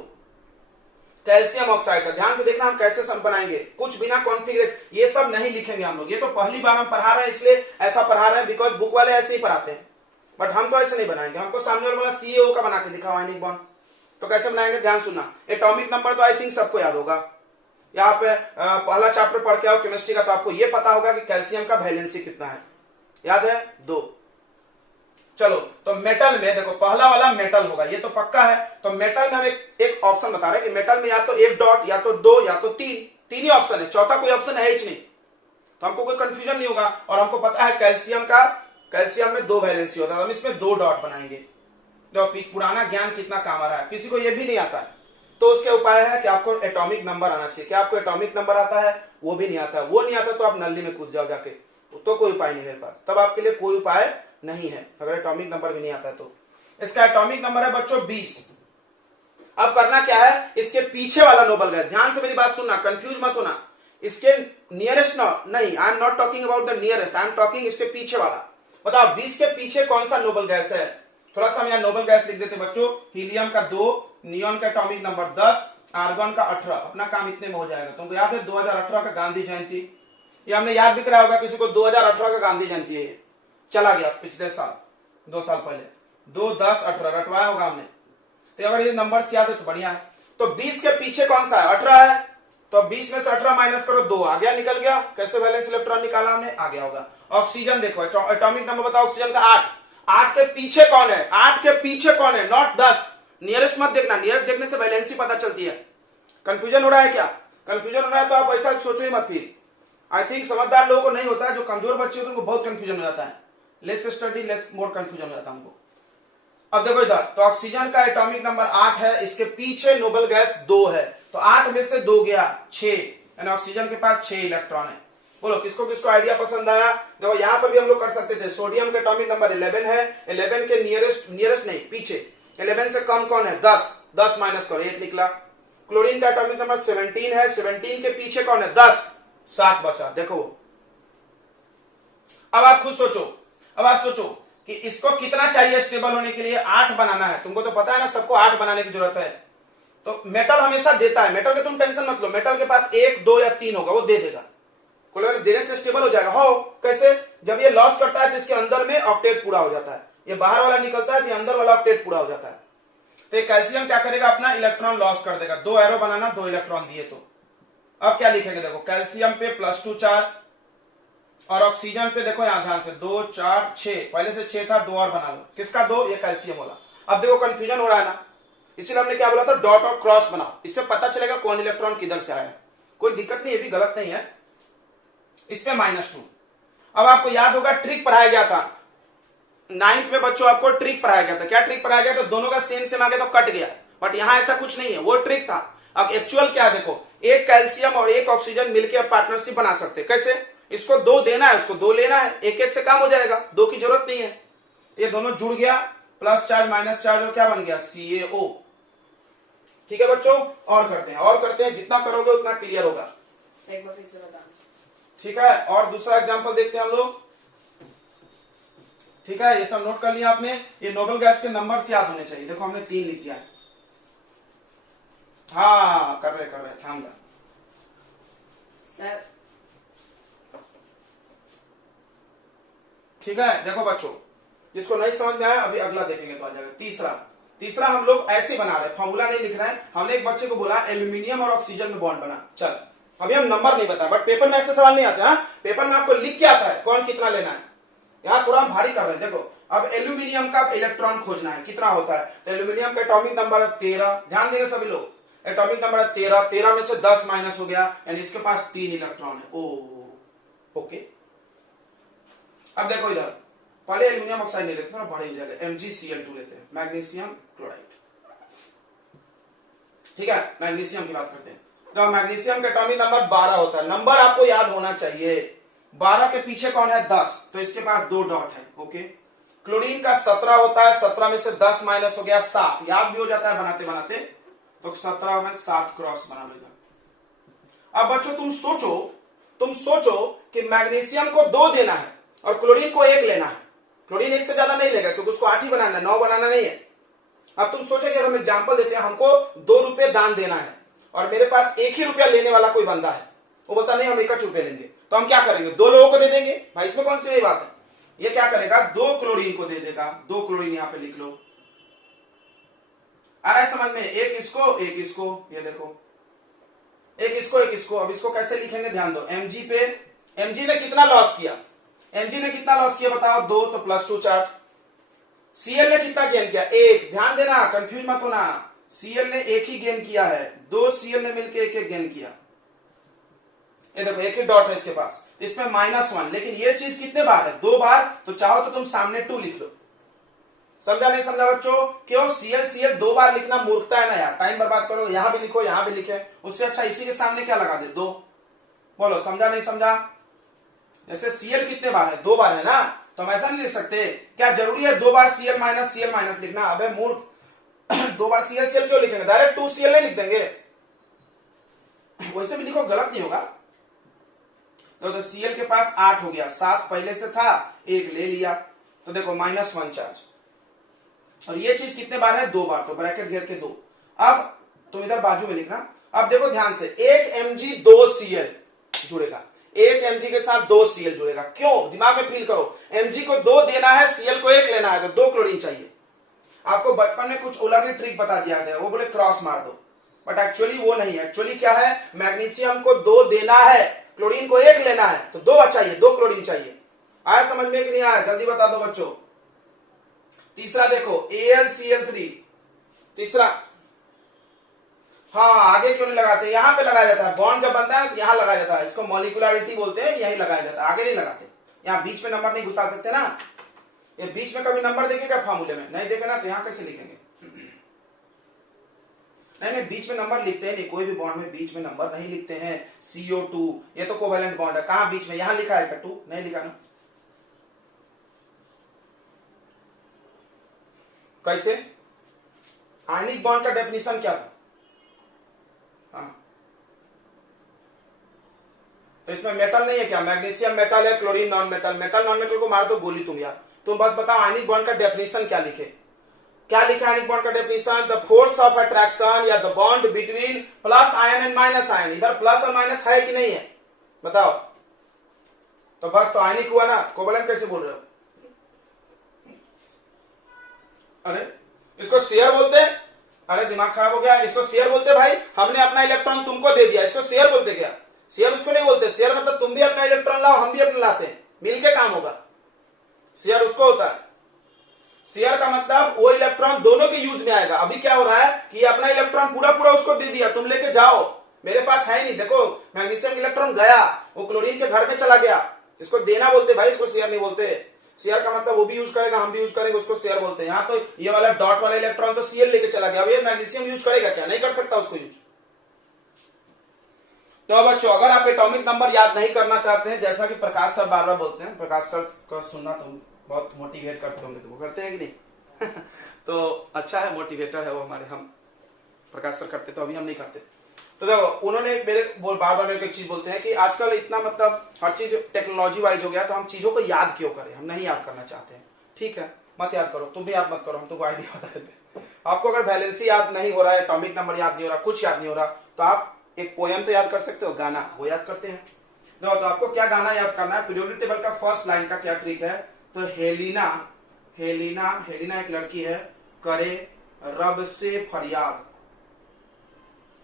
कैल्शियम ऑक्साइड का ध्यान से देखना हम कैसे सब बनाएंगे, कुछ बिना कॉन्फिगरेशन, ये सब नहीं लिखेंगे हम लोग। ये तो पहली बार हम पढ़ा रहे हैं इसलिए ऐसा पढ़ा रहे हैं, बिकॉज बुक वाले ऐसे ही पढ़ाते हैं, बट हम तो ऐसे नहीं बनाएंगे। हमको सामने वाला CaO का बना के दिखाओ आयनिक बॉन्ड, तो कैसे बनाएंगे? ध्यान सुनना। एटॉमिक नंबर तो आई थिंक सबको याद होगा, यहाँ पे पहला चैप्टर पढ़ के आओ केमिस्ट्री का, तो आपको ये पता होगा कि कैल्शियम का वैलेंसी कितना है, याद है? 2। चलो तो मेटल में देखो पहला वाला मेटल होगा, ये तो पक्का है। तो मेटल में हम एक ऑप्शन बता रहे हैं कि मेटल में या तो 1 डॉट, या तो 2, या तो 3 ही ऑप्शन है, चौथा कोई ऑप्शन है ही नहीं, तो हमको कोई कंफ्यूजन नहीं होगा। और हमको पता है कैल्शियम में 2 वैलेंसी होता है, हम इसमें 2 डॉट बनाएंगे। जो पुराना ज्ञान कितना काम आ रहा है, किसी को ये भी नहीं आता है, तो उसके उपाय है कि आपको एटॉमिक नंबर आना चाहिए। क्या आपको एटॉमिक नंबर आता है? वो भी नहीं आता है। वो नहीं आता तो आप नल्ली में कूद जाओ जाके, तो कोई उपाय नहीं मेरे पास, तब आपके लिए कोई उपाय नहीं है अगर एटॉमिक नंबर भी नहीं आता है तो। इसका एटॉमिक नंबर है बच्चों 20। अब करना क्या है? इसके पीछे वाला नोबल गैस, ध्यान से मेरी बात सुनना, कंफ्यूज मत होना। इसके नियरेस्ट नहीं, I am not talking about the nearest, I am talking इसके पीछे वाला। बताओ 20 के पीछे कौन सा नोबल गैस है? थोड़ा सा हम यहाँ नोबल गैस लिख देते बच्चों। हीलियम का 2, नियॉन का एटॉमिक नंबर 10, आर्गन का 18। अपना काम इतने में हो जाएगा। तुमको याद है 2018 का गांधी जयंती, ये हमने याद भी कराया होगा किसी को, 2018 का गांधी जयंती है, चला गया पिछले साल, 2 साल पहले, 2, 10, 18 रटवाया होगा हमने। तो अगर ये नंबर याद है तो बढ़िया है। तो 20 के पीछे कौन सा है? 18 है, तो 20 में से 18 माइनस करो, 2 आ गया, निकल गया। कैसे वैलेंस इलेक्ट्रॉन निकाला हमने? आ गया होगा। ऑक्सीजन देखो, एटॉमिक नंबर बताओ ऑक्सीजन का 8। 8 के पीछे कौन है? 8 के पीछे कौन है? नॉट 10, नियरेस्ट मत देखना, नियरेस्ट देखने से वैलेंसी पता चलती है। कंफ्यूजन हो रहा है क्या? कंफ्यूजन हो रहा है तो आप ऐसा सोचो ही मत फिर। आई थिंक समझदार लोगों को नहीं होता है, जो कमजोर बच्चे होते हैं उनको बहुत कंफ्यूजन हो जाता है, less study less more confusion हो जाता है हमको। अब देखो इधर, तो ऑक्सीजन का एटॉमिक नंबर 8 है, इसके पीछे नोबल गैस 2 है, तो 8 में से 2 गया 6, यानी ऑक्सीजन के पास 6 इलेक्ट्रॉन है। बोलो किसको किसको आइडिया पसंद आया? देखो यहां पर भी हम लोग कर सकते थे। सोडियम का एटॉमिक नंबर 11 है, 11 के नियरेस्ट नहीं, पीछे 11 से कम कौन है? 10 माइनस करो, 1 निकला। क्लोरीन का एटॉमिक नंबर 17 है, 17 के पीछे कौन है? 10, 7 बचा। देखो अब आप खुद सोचो, अब आप सोचो कि इसको कितना चाहिए स्टेबल होने के लिए? 8 बनाना है। तुमको तो पता है ना सबको 8 बनाने की जरूरत है। तो मेटल हमेशा देता है, मेटल के तुम टेंशन मत लो, मेटल के पास 1, 2 या 3 होगा, वो दे देगा, देने से स्टेबल हो जाएगा। हो कैसे? जब ये लॉस करता है तो इसके अंदर में ऑक्टेट पूरा हो जाता है, ये बाहर वाला निकलता है तो अंदर वाला ऑक्टेट पूरा हो जाता है। तो ये कैल्शियम क्या करेगा? अपना इलेक्ट्रॉन लॉस कर देगा। 2 एरो बनाना, 2 इलेक्ट्रॉन दिए तो अब क्या लिखेंगे? देखो कैल्शियम पे +2 चार्ज, और ऑक्सीजन पे देखो यहां ध्यान से 2, 4, 6, पहले से 6 था, 2 और बना लो। किसका 2? ये कैल्शियम वाला। अब देखो कंफ्यूजन हो रहा है ना, इसीलिए हमने क्या बोला था? डॉट और क्रॉस बनाओ, इससे पता चलेगा कौन इलेक्ट्रॉन किधर से आया है। कोई दिक्कत नहीं, ये भी गलत नहीं है। इसमें -2। अब आपको याद होगा ट्रिक पढ़ाया गया था 9th में बच्चों, आपको ट्रिक पढ़ाया गया था। क्या ट्रिक पढ़ाया गया था? दोनों का सेम आ गया तो कट गया, बट यहां ऐसा कुछ नहीं है, वो ट्रिक था। अब एक्चुअल क्या है देखो, एक कैल्शियम और एक ऑक्सीजन मिलकर पार्टनरशिप बना सकते। कैसे? इसको 2 देना है, उसको 2 लेना है, एक एक से काम हो जाएगा, 2 की जरूरत नहीं है। ये दोनों जुड़ गया, प्लस चार्ज माइनस चार्ज, और क्या बन गया? CaO। ठीक है बच्चों, और करते हैं, जितना करोगे उतना क्लियर होगा। एक बार फिर से बता। ठीक है, और दूसरा एग्जांपल देखते हैं हम लोग। ठीक है, ये सब नोट कर लिया आपने। ये नोबल गैस के नंबर्स याद होने चाहिए। देखो हमने 3 लिख दिया है। हाँ कर रहे थाम जा सर। ठीक है, देखो बच्चों, जिसको नहीं समझ में आया अभी अगला देखेंगे तो आ जाएगा। तीसरा हम लोग ऐसे बना रहे, फॉर्मूला नहीं लिख रहे हैं। हमने एक बच्चे को बोला एल्यूमिनियम और ऑक्सीजन में बॉन्ड बना। चल अभी हम नंबर नहीं बता, बट पेपर में ऐसे सवाल नहीं आते। हाँ, पेपर में आपको लिख के आता है कौन कितना लेना है। यहाँ थोड़ा हम भारी कर रहे हैं। देखो अब एल्यूमिनियम का इलेक्ट्रॉन खोजना है, कितना होता है। तो एल्यूमिनियम का एटॉमिक नंबर है 13। ध्यान देंगे सभी लोग, एटॉमिक नंबर है 13। 13 में से 10 माइनस हो गया, यानी इसके पास 3 इलेक्ट्रॉन है। ओ ओके। अब देखो इधर, पहले एल्यूमिनियम ऑक्साइड नहीं लेते, थोड़ा बड़े हो जाएगा, MgCl2 लेते हैं, मैग्नीशियम क्लोराइड। ठीक है, मैग्नीशियम की बात करते हैं। तो मैग्नीशियम का एटॉमिक नंबर 12 होता है। नंबर आपको याद होना चाहिए। 12 के पीछे कौन है, 10, तो इसके पास 2 डॉट है। ओके। क्लोरीन का 17 होता है, 17 में से 10 माइनस हो गया 7, याद भी हो जाता है बनाते बनाते। तो 17 में 7 क्रॉस बना लेगा। अब बच्चों तुम सोचो कि मैग्नीशियम को 2 देना है और क्लोरीन को 1 लेना है। क्लोरीन 1 से ज्यादा नहीं लेगा क्योंकि उसको 8 ही बनाना है, 9 बनाना नहीं है। अब तुम सोचो कि हम एग्जांपल देते हैं, हमको 2 रुपए दान देना है और मेरे पास 1 ही रुपया लेने वाला कोई बंदा है। वो बोलता नहीं हम 1 रुपए लेंगे, तो हम क्या करेंगे, 2 लोगों को दे देंगे। भाई इसमें कौन सी नई बात है। ये क्या करेगा, 2 क्लोरीन को दे देगा। 2 क्लोरीन यहां पे लिख लो। आ रहा है समझ में, एक इसको एक इसको, ये देखो एक इसको एक इसको। अब इसको कैसे लिखेंगे ध्यान दो। Mg पे, Mg ने कितना लॉस किया, Mg ने कितना लॉस किया बताओ, 2, तो +2 चार्ज। Cl ने कितना गेन किया, 1। ध्यान देना, कंफ्यूज मत होना। Cl ने 1 ही गेन किया है, 2 Cl ने मिलकर 1 गेन किया। ये देखो 1 ही डॉट है इसके पास, इसमें -1। लेकिन ये चीज कितने बार है, 2 बार। तो चाहो तो तुम सामने 2 लिख लो। समझा नहीं समझा बच्चों। क्यों, Cl 2 बार लिखना मूर्खता है ना यार, टाइम बर्बाद करो। यहां भी लिखो यहां भी लिखे, उससे अच्छा इसी के सामने क्या लगा दे, 2। बोलो समझा नहीं समझा। जैसे Cl कितने बार है, 2 बार है ना, तो हम ऐसा नहीं लिख सकते। क्या जरूरी है 2 बार Cl माइनस लिखना। अबे मूर्ख, 2 बार Cl क्यों लिखेंगे, डायरेक्ट 2 Cl नहीं लिख देंगे। वैसे भी लिखो, गलत नहीं होगा। तो Cl के पास 8 हो गया, 7 पहले से था, 1 ले लिया, तो देखो -1 चार्ज। और ये चीज कितने बार है, 2 बार, तो ब्रैकेट घेर के 2। अब तुम इधर बाजू में लिखना। अब देखो ध्यान से, 1 Mg 2 Cl जुड़ेगा, 1 Mg के साथ 2 Cl जुड़ेगा। क्यों, दिमाग में फील करो। Mg को 2 देना है, Cl को 1 लेना है, तो 2 क्लोरीन चाहिए। आपको बचपन में कुछ अलग ही ट्रिक बता दिया था, वो बोले क्रॉस मार दो, बट एक्चुअली वो नहीं है। एक्चुअली क्या है, मैग्नीशियम को 2 देना है, क्लोरीन को 1 लेना है, तो 2 चाहिए, 2 क्लोरीन चाहिए। आया समझ में कि नहीं आया, जल्दी बता दो बच्चों। तीसरा देखो, AlCl3। तीसरा, हाँ आगे क्यों नहीं लगाते, यहां पे लगाया जाता है। बॉन्ड जब बनता है ना तो यहां लगाया जाता है, इसको मॉलिक्यूलरिटी बोलते हैं, यही लगाया जाता है, आगे नहीं लगाते। यहां बीच में नंबर नहीं घुसा सकते ना। ये बीच में कभी नंबर देखेगा फॉर्मूले में, नहीं देखे ना, तो यहां कैसे लिखेंगे। नहीं, बीच में नंबर लिखते हैं नहीं, कोई भी बॉन्ड में बीच में नंबर नहीं लिखते हैं। CO2 ये तो कोवेलेंट बॉन्ड है, कहां बीच में, यहां लिखा है 2, नहीं लिखा ना। कैसे, आयनिक बॉन्ड का डेफिनेशन क्या था। हाँ, तो इसमें मेटल नहीं है क्या, मैग्नीशियम मेटल है, chlorine non metal. Metal non metal को मार दो गोली तुम यार। तुम बस बताओ आयनिक बॉन्ड का डेफिनेशन क्या लिखे, क्या लिखा है आयनिक बॉन्ड का definition, the force of attraction या the bond between plus ion and minus ion. इधर प्लस और माइनस है कि नहीं है बताओ। तो बस तो आयनिक हुआ ना, कोवेलेंट कैसे बोल रहे हो। अरे इसको शेयर बोलते, अरे दिमाग खराब हो गया, इसको शेयर बोलते भाई। हमने अपना इलेक्ट्रॉन तुमको दे दिया, इसको शेयर बोलते क्या, शेयर उसको नहीं बोलते। शेयर मतलब तुम भी अपना इलेक्ट्रॉन लाओ, हम भी अपना लाते हैं, मिलके काम होगा। शेयर उसको होता है। शेयर का मतलब वो इलेक्ट्रॉन दोनों के यूज में आएगा। अभी क्या हो रहा है कि अपना इलेक्ट्रॉन पूरा पूरा उसको दे दिया, तुम लेके जाओ, मेरे पास है नहीं। देखो मैग्नीशियम इलेक्ट्रॉन गया, वो क्लोरीन के घर में चला गया, इसको देना बोलते भाई, इसको शेयर नहीं बोलते। शेयर का मतलब वो भी यूज करेगा, हम भी यूज करेंगे, उसको शेयर बोलते हैं। यहाँ तो ये वाला डॉट वाला इलेक्ट्रॉन तो Cl लेके चला गया, अब ये मैग्नीशियम यूज करेगा क्या, नहीं कर सकता उसको यूज। तो बच्चों अगर आप एटॉमिक नंबर याद नहीं करना चाहते हैं, जैसा कि प्रकाश सर बार बार बोलते हैं, प्रकाश सर को सुनना तुम बहुत मोटिवेट करते होंगे, तो वो करते हैं कि नहीं तो अच्छा है, मोटिवेटर है वो हमारे। हम प्रकाश सर करते तो अभी हम नहीं करते। तो देखो उन्होंने मेरे बार बार मेरे को एक चीज बोलते हैं कि आजकल इतना मतलब हर चीज टेक्नोलॉजी वाइज हो गया, तो हम चीजों को याद क्यों करें, हम नहीं याद करना चाहते हैं। ठीक है, मत याद करो, तुम भी याद मत करो, हम तुमको आइडिया बता देते हैं। आपको अगर वैलेंसी याद नहीं हो रहा है, एटॉमिक नंबर याद नहीं हो रहा, कुछ याद नहीं हो रहा, तो आप एक पोएम तो याद कर सकते हो, गाना वो याद करते हैं। देखो तो आपको क्या गाना याद करना है, पीरियोडिक टेबल का फर्स्ट लाइन का क्या ट्रिक है, तो हेलिना हेलिना हेलिना एक लड़की है, करे रब से फरियाद।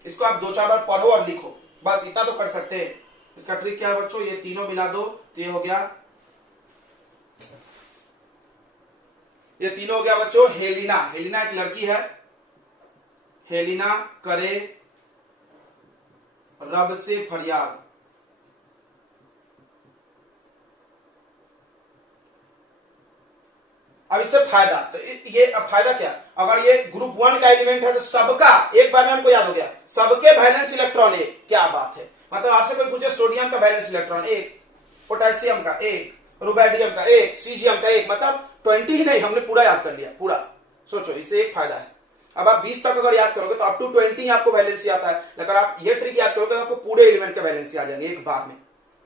इसको आप 2-4 बार पढ़ो और लिखो, बस इतना तो कर सकते हैं। इसका ट्रिक क्या है बच्चों, ये तीनों मिला दो तो ये हो गया, ये तीनों हो गया बच्चों हेलिना। हेलिना एक लड़की है, हेलिना करे रब से फरियाद। अब इससे फायदा, तो ये अब फायदा क्या, अगर ये ग्रुप 1 का एलिमेंट है तो सबका एक बार में हमको याद हो गया, सबके वैलेंस इलेक्ट्रॉन एक, क्या बात है। मतलब आपसे कोई पूछे सोडियम का वैलेंस इलेक्ट्रॉन एक, पोटेशियम का एक, रुबेडियम का एक, सीजियम का एक, मतलब 20 ही नहीं, हमने पूरा याद कर लिया पूरा। सोचो इससे एक फायदा है। अब आप 20 तक अगर याद करोगे तो अप टू 20 आपको वैलेंसी आता है, लेकिन आप ये ट्रिक याद करोगे तो आपको पूरे एलिमेंट के वैलेंसी आ जाएंगे एक बार में,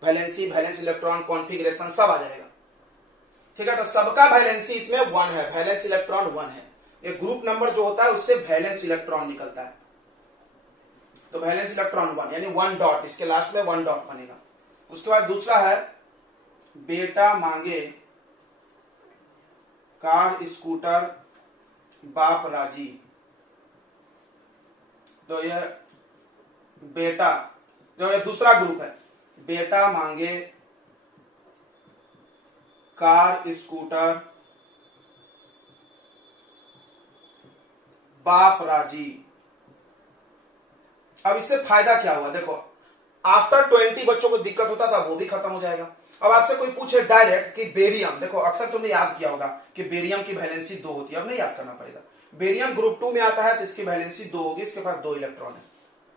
वैलेंसी, वैलेंस इलेक्ट्रॉन, कॉन्फिगरेशन सब आ जाएगा। ठीक है, तो सबका वैलेंसी इसमें 1 है, वैलेंस इलेक्ट्रॉन 1 है। एक ग्रुप नंबर जो होता है उससे वैलेंस इलेक्ट्रॉन निकलता है, तो वैलेंस इलेक्ट्रॉन 1 यानी 1 डॉट, इसके लास्ट में 1 डॉट बनेगा। उसके बाद दूसरा है बेटा मांगे कार स्कूटर बाप राजी। तो यह बेटा, जो ये दूसरा ग्रुप है, बेटा मांगे कार स्कूटर बाप राजी। अब इससे फायदा क्या हुआ, देखो आफ्टर 20 बच्चों को दिक्कत होता था, वो भी खत्म हो जाएगा। अब आपसे कोई पूछे डायरेक्ट कि बेरियम, देखो अक्सर तुमने याद किया होगा कि बेरियम की वैलेंसी 2 होती है, अब नहीं याद करना पड़ेगा। बेरियम ग्रुप 2 में आता है तो इसकी वैलेंसी 2 होगी, इसके पास 2 इलेक्ट्रॉन है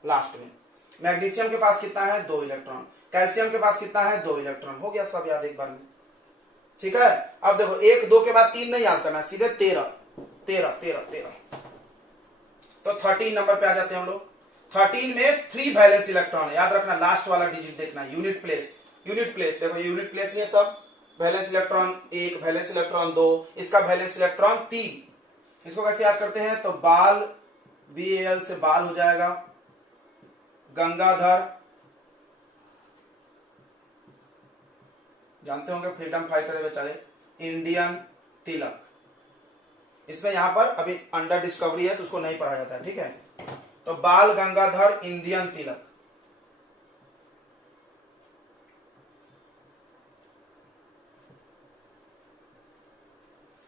लास्ट में। मैग्नीशियम के पास कितना है, 2 इलेक्ट्रॉन। कैल्शियम के पास कितना है, 2 इलेक्ट्रॉन। हो गया सब याद एक बार में। ठीक है, अब देखो 1 2 के बाद 3 नहीं याद करना, सीधे 13 13 13 13, तो 13 नंबर पे आ जाते हैं हम लोग। 13 में 3 वैलेंस इलेक्ट्रॉन है, याद रखना लास्ट वाला डिजिट देखना, यूनिट प्लेस। यूनिट प्लेस देखो, यूनिट प्लेस ये सब वैलेंस इलेक्ट्रॉन 1, वैलेंस इलेक्ट्रॉन 2, इसका वैलेंस इलेक्ट्रॉन 3। इसको कैसे याद करते हैं, तो बाल, BAL से बाल हो जाएगा, गंगाधर, जानते होंगे फ्रीडम फाइटर है बेचारे, इंडियन तिलक। इसमें यहां पर अभी अंडर डिस्कवरी है तो उसको नहीं पढ़ा जाता है। ठीक है, तो बाल गंगाधर इंडियन तिलक।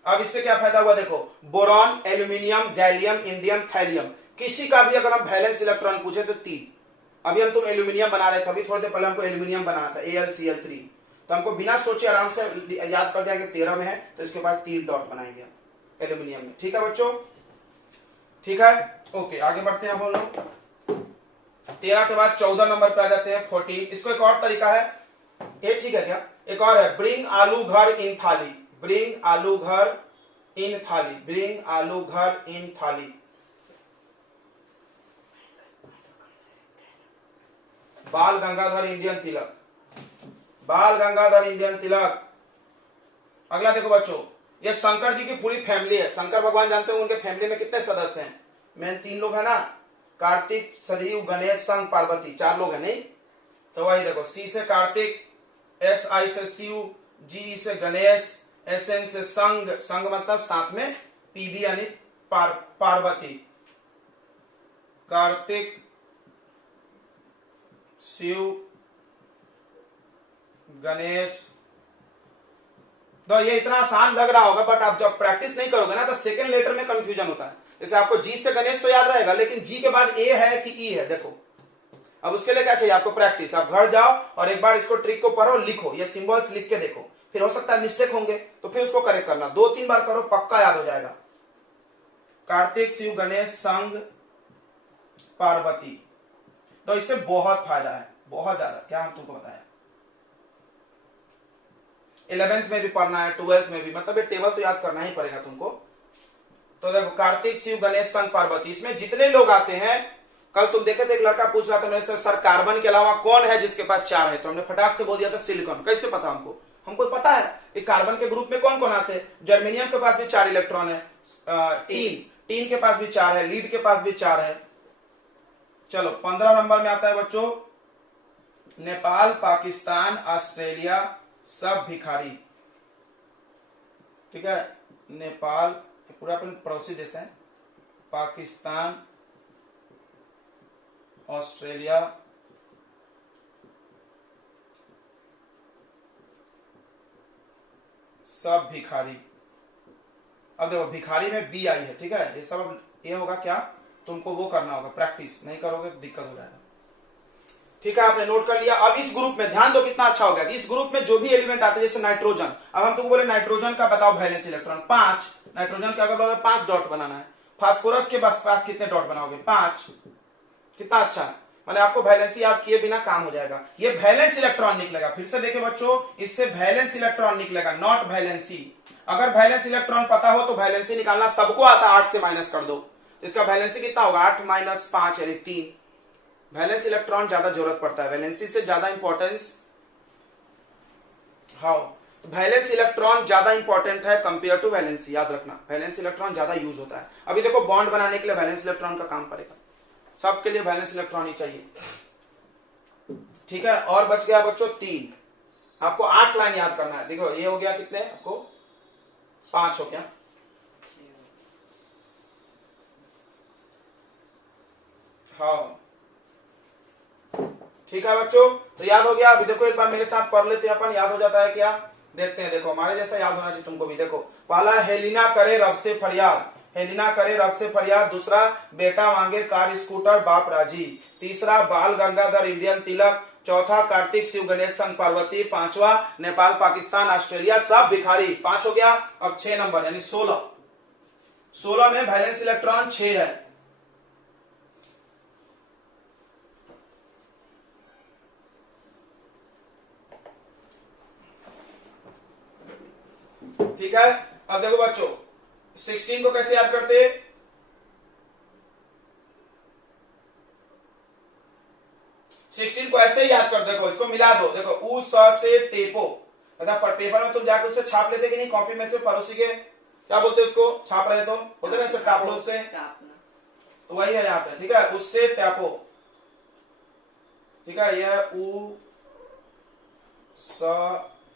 अब इससे क्या फायदा हुआ, देखो boron, aluminium, gallium, indium, thallium, किसी का भी अगर हम वैलेंस इलेक्ट्रॉन पूछे तो 3। अभी हम तुम एल्यूमिनियम बना रहे थे, अभी थोड़ी देर पहले हमको एल्यूमिनियम बनाना था, AlCl3, तो हमको बिना सोचे आराम से याद कर दिया कि 13 में है, तो इसके बाद 3 डॉट बनाएंगे एल्यूमिनियम में। ठीक है बच्चों, ठीक है, ओके आगे बढ़ते हैं हम लोग। 13 के बाद 14 नंबर पे आ जाते हैं 14। इसको एक और तरीका है, ये ठीक है क्या, एक और है, ब्रिंग आलू घर इन थाली। ब्रिंग आलू घर इन थाली, ब्रिंग आलू घर इन थाली। बाल गंगाधर इंडियन तिलक, बाल गंगाधर इंडियन तिलक। अगला देखो बच्चों, ये शंकर जी की पूरी फैमिली है। शंकर भगवान जानते हो उनके फैमिली में कितने सदस्य हैं, मेन 3 लोग है ना, कार्तिक, सरयू, गणेश, संग, पार्वती, 4 लोग है नहीं। तो वही देखो, C से कार्तिक, SI से शिव, G से गणेश, SN से संग, संग मतलब साथ में PB यानी पार्वती, कार्तिक, शिव, गणेश। तो ये इतना आसान लग रहा होगा, बट आप जब प्रैक्टिस नहीं करोगे ना तो सेकंड लेटर में कंफ्यूजन होता है। जैसे आपको G से गणेश तो याद रहेगा, लेकिन G के बाद A है कि E है, देखो। अब उसके लिए क्या चाहिए आपको, प्रैक्टिस। आप घर जाओ और एक बार इसको ट्रिक को पढ़ो, लिखो, ये सिंबल्स लिख के देखो, फिर हो सकता है मिस्टेक होंगे तो फिर उसको करेक्ट करना, 2-3 बार करो, पक्का याद हो जाएगा। कार्तिक, शिव, गणेश, संग, पार्वती। तो इससे बहुत फायदा है, बहुत ज्यादा, क्या हम तुमको बताया। 11th में भी पढ़ना है, 12th में भी, मतलब ये टेबल तो याद करना ही पड़ेगा तुमको। तो देखो कार्तिक, शिव, गणेश, शंकर, पार्वती, इसमें जितने लोग आते हैं, कल तुम देखे थे एक लड़का पूछ रहा था मेरे से, सर कार्बन के अलावा कौन है जिसके पास 4 है? तो हमने फटाक से बोल दिया था सिलिकॉन। कैसे पता हमको? हमको पता है कि कार्बन के ग्रुप में कौन कौन आते हैं। जर्मेनियम के पास भी 4 इलेक्ट्रॉन है, टीन के पास भी 4 है, लीड के पास भी 4 है। चलो 15 नंबर में आता है बच्चों, नेपाल, पाकिस्तान, ऑस्ट्रेलिया सब भिखारी। ठीक है, नेपाल पूरा अपन पड़ोसी देश है, पाकिस्तान, ऑस्ट्रेलिया, सब भिखारी। अब देखो भिखारी में बी आई है, ठीक है, ये सब ये होगा क्या, तुमको वो करना होगा, प्रैक्टिस नहीं करोगे तो दिक्कत हो जाएगा। ठीक है, आपने नोट कर लिया। अब इस ग्रुप में ध्यान दो कितना अच्छा हो गया कि इस ग्रुप में जो भी एलिमेंट आते हैं, जैसे नाइट्रोजन, अब हम तुमको बोले नाइट्रोजन का बताओ वैलेंस इलेक्ट्रॉन 5, नाइट्रोजन का अगर 5 डॉट बनाना है। फास्फोरस के पास कितने डॉट बनाओगे? 5। कितना अच्छा है, मैंने आपको वैलेंसी याद किए बिना काम हो जाएगा। ये वैलेंस इलेक्ट्रॉन निकलेगा। फिर से देखिए बच्चों, इससे वैलेंस इलेक्ट्रॉन निकलेगा, नॉट वैलेंसी। अगर वैलेंस इलेक्ट्रॉन पता हो तो वैलेंसी निकालना सबको आता, 8 से माइनस कर दो, इसका वैलेंसी कितना होगा? 8 - 5 यानी 3। वैलेंस इलेक्ट्रॉन ज्यादा जरूरत पड़ता है, वैलेंसी से ज्यादा इंपॉर्टेंस। हाउ? तो वैलेंस इलेक्ट्रॉन ज्यादा इंपॉर्टेंट है कंपेयर टू वैलेंसी, याद रखना, वैलेंस इलेक्ट्रॉन ज्यादा यूज होता है। अभी देखो बॉन्ड बनाने के लिए वैलेंस इलेक्ट्रॉन का काम पड़ेगा, सबके लिए वैलेंस इलेक्ट्रॉन ही चाहिए। ठीक है, और बच गया बच्चों 3। आपको 8 लाइन याद करना है। देखो ये हो गया कितने, आपको 5 हो गया। हाँ ठीक है बच्चों, तो याद हो गया। अभी देखो एक बार मेरे साथ पढ़ लेते हैं अपन, याद हो जाता है क्या, देखते हैं। देखो हमारे जैसा याद होना चाहिए तुमको भी। देखो पहला, हेलिना करे रब से फरियाद, हेलिना करे रब से फरियाद। दूसरा, बेटा मांगे कार स्कूटर बाप राजी। तीसरा, बाल गंगाधर इंडियन तिलक। चौथा, कार्तिक, शिव, गणेश, शंकर, पार्वती। 5वां, नेपाल, पाकिस्तान, ऑस्ट्रेलिया सब भिखारी। 5 हो गया। अब 6 नंबर यानी 16 में वैलेंस इलेक्ट्रॉन 6 है। ठीक है, अब देखो बच्चों 16 को कैसे याद करते हैं? 16 को ऐसे ही याद कर, देखो इसको मिला दो। देखो उ स से टेपो, मतलब पेपर में तुम जाकर उससे छाप लेते कि नहीं, कॉपी में से पड़ोसी के क्या बोलते हैं उसको, छाप रहे तो बोलते ना, टाप लो उससे, तो वही है यहाँ पे। ठीक है, उससे टैपो। ठीक है, यह उ स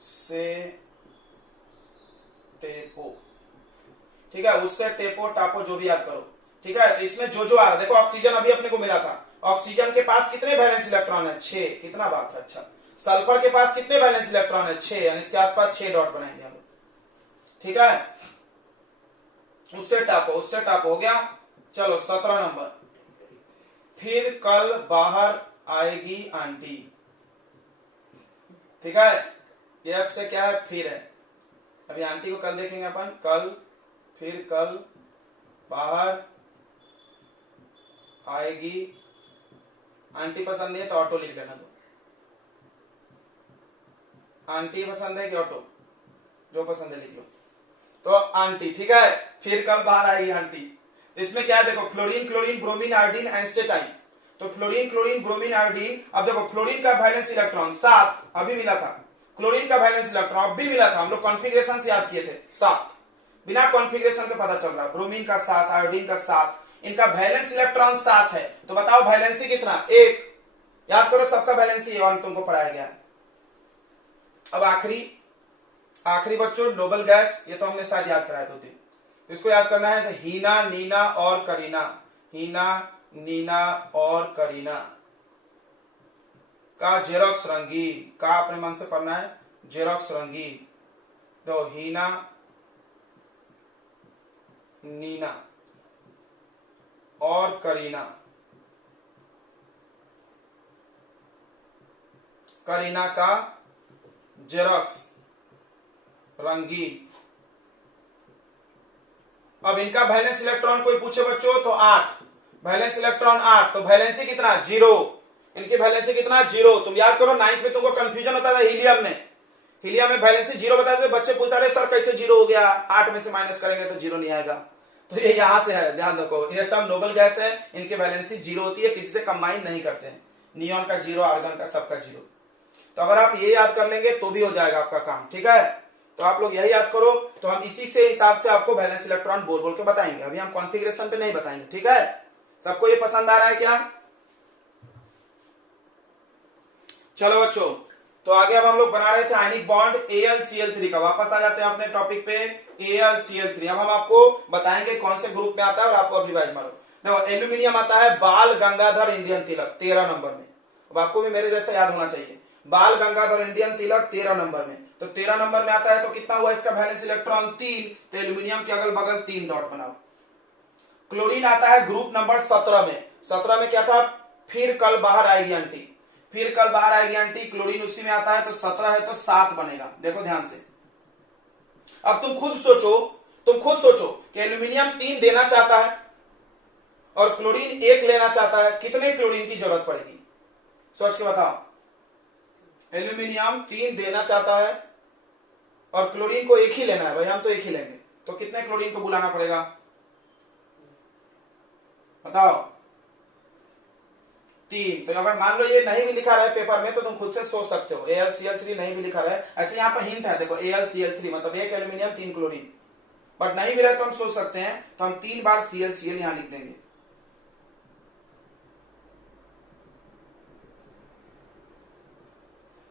से टेपो। ठीक है, उससे टेपो टापो जो भी याद करो। ठीक है, तो इसमें जो आ रहा है, देखो ऑक्सीजन अभी अपने को मिला था, ऑक्सीजन के पास कितने वैलेंस इलेक्ट्रॉन है? 6। कितना बात है, अच्छा। सल्फर के पास कितने वैलेंस इलेक्ट्रॉन है? 6, यानी इसके आसपास 6 डॉट बनाएंगे हम। ठीक है, उससे टापो हो गया। चलो 17 नंबर, फिर कल बाहर आएगी आंटी। ठीक है, ये अब से क्या है, फिर है। अभी आंटी को कल देखेंगे अपन, कल, फिर कल बाहर आएगी आंटी। पसंद है तो ऑटो लिख लेना दो, आंटी पसंद है कि ऑटो, जो पसंद है लिख लो। तो आंटी, ठीक है, फिर कल बाहर आएगी आंटी। इसमें क्या है, देखो फ्लोरीन, क्लोरीन, ब्रोमीन, आयोडीन, एंस्टेटाइन। तो फ्लोरीन, क्लोरीन, ब्रोमीन, आयोडीन। अब देखो फ्लोरीन का वैलेंस इलेक्ट्रॉन 7 अभी मिला था, क्लोरीन का वैलेंस इलेक्ट्रॉन अभी मिला था, हम लोग कॉन्फ़िगरेशन से याद किए थे 7, बिना कॉन्फ़िगरेशन के पता चल रहा। ब्रोमीन का 7, आयोडीन का 7, इनका वैलेंस इलेक्ट्रॉन 7 है। तो बताओ वैलेंसी कितना? 1। याद करो सबका वैलेंसी 1 तुमको पढ़ाया गया। अब आखिरी बच्चों, नोबल गैस, ये तो हमने शायद याद कराया था 3, इसको याद करना है। तो हीना, नीना और करीना, हीना, नीना और करीना का जेरोक्स रंगीन, का अपने मन से पढ़ना है, जेरोक्स रंगीन। तो हीना, नीना और करीना, करीना का जेरोक्स रंगीन। अब इनका वैलेंस इलेक्ट्रॉन कोई पूछे बच्चों तो 8, वैलेंस इलेक्ट्रॉन 8, तो वैलेंसी कितना? 0। इनकी वैलेंसी कितना? 0। तुम याद करो 9th में तुमको कंफ्यूजन होता था हीलियम में वैलेंसी 0 बताते थे, बच्चे पूछते रहे सर कैसे 0 हो गया, 8 में से माइनस करेंगे तो 0 नहीं आएगा। तो ये यहां से है, ध्यान रखो, ये सब नोबल गैस है, इनकी वैलेंसी जीरो होती है, किसी से कंबाइन नहीं करते हैं, नियॉन का जीरो, आर्गन का सबका जीरो। तो अगर आप ये याद कर लेंगे तो भी हो जाएगा आपका काम, ठीक है। तो आप लोग यही याद करो, तो हम इसी से हिसाब से आपको वैलेंस इलेक्ट्रॉन बोल बोल के बताएंगे, अभी हम कॉन्फ़िगरेशन पे नहीं बताएंगे, ठीक है। सबको ये पसंद आ रहा है क्या? चलो बच्चों, तो आगे अब हम लोग बना रहे थे आयनिक बॉन्ड AlCl3 का। वापस आ जाते हैं अपने टॉपिक पे, AlCl3। अब हम आपको बताएंगे कौन से ग्रुप में आता है और आपको अब रिवाइज मारो। देखो, एल्यूमिनियम आता है बाल गंगाधर इंडियन तिलक 13 नंबर में। अब आपको भी मेरे जैसा याद होना चाहिए, बाल गंगाधर इंडियन तिलक 13 नंबर में। तो 13 नंबर में आता है, तो कितना हुआ इसका वैलेंस इलेक्ट्रॉन? 3। तो एल्यूमिनियम के अगल बगल 3 डॉट बनाओ। क्लोरीन आता है ग्रुप नंबर 17 में। 17 में क्या था? फिर कल बाहर आएगी आंटी, फिर कल बाहर आएगी आंटी, क्लोरीन उसी में आता है। तो 17 है तो 7 बनेगा, देखो ध्यान से। अब तुम खुद सोचो कि एल्यूमिनियम 3 देना चाहता है और क्लोरीन 1 लेना चाहता है, कितने क्लोरीन की जरूरत पड़ेगी? सोच के बताओ। एल्यूमिनियम 3 देना चाहता है और क्लोरीन को 1 ही लेना है, भाई हम तो 1 ही लेंगे, तो कितने क्लोरीन को बुलाना पड़ेगा बताओ? 3। तो अगर मान लो ये नहीं भी लिखा रहे पेपर में तो तुम खुद से सोच सकते हो, AlCl3 नहीं भी लिखा रहे, ऐसे यहाँ पर हिंट है, देखो AlCl3 मतलब 1 एल्यूमिनियम 3 क्लोरीन, बट नहीं भी रहे तो हम सोच सकते हैं, तो हम 3 बार ClCl यहां लिख देंगे।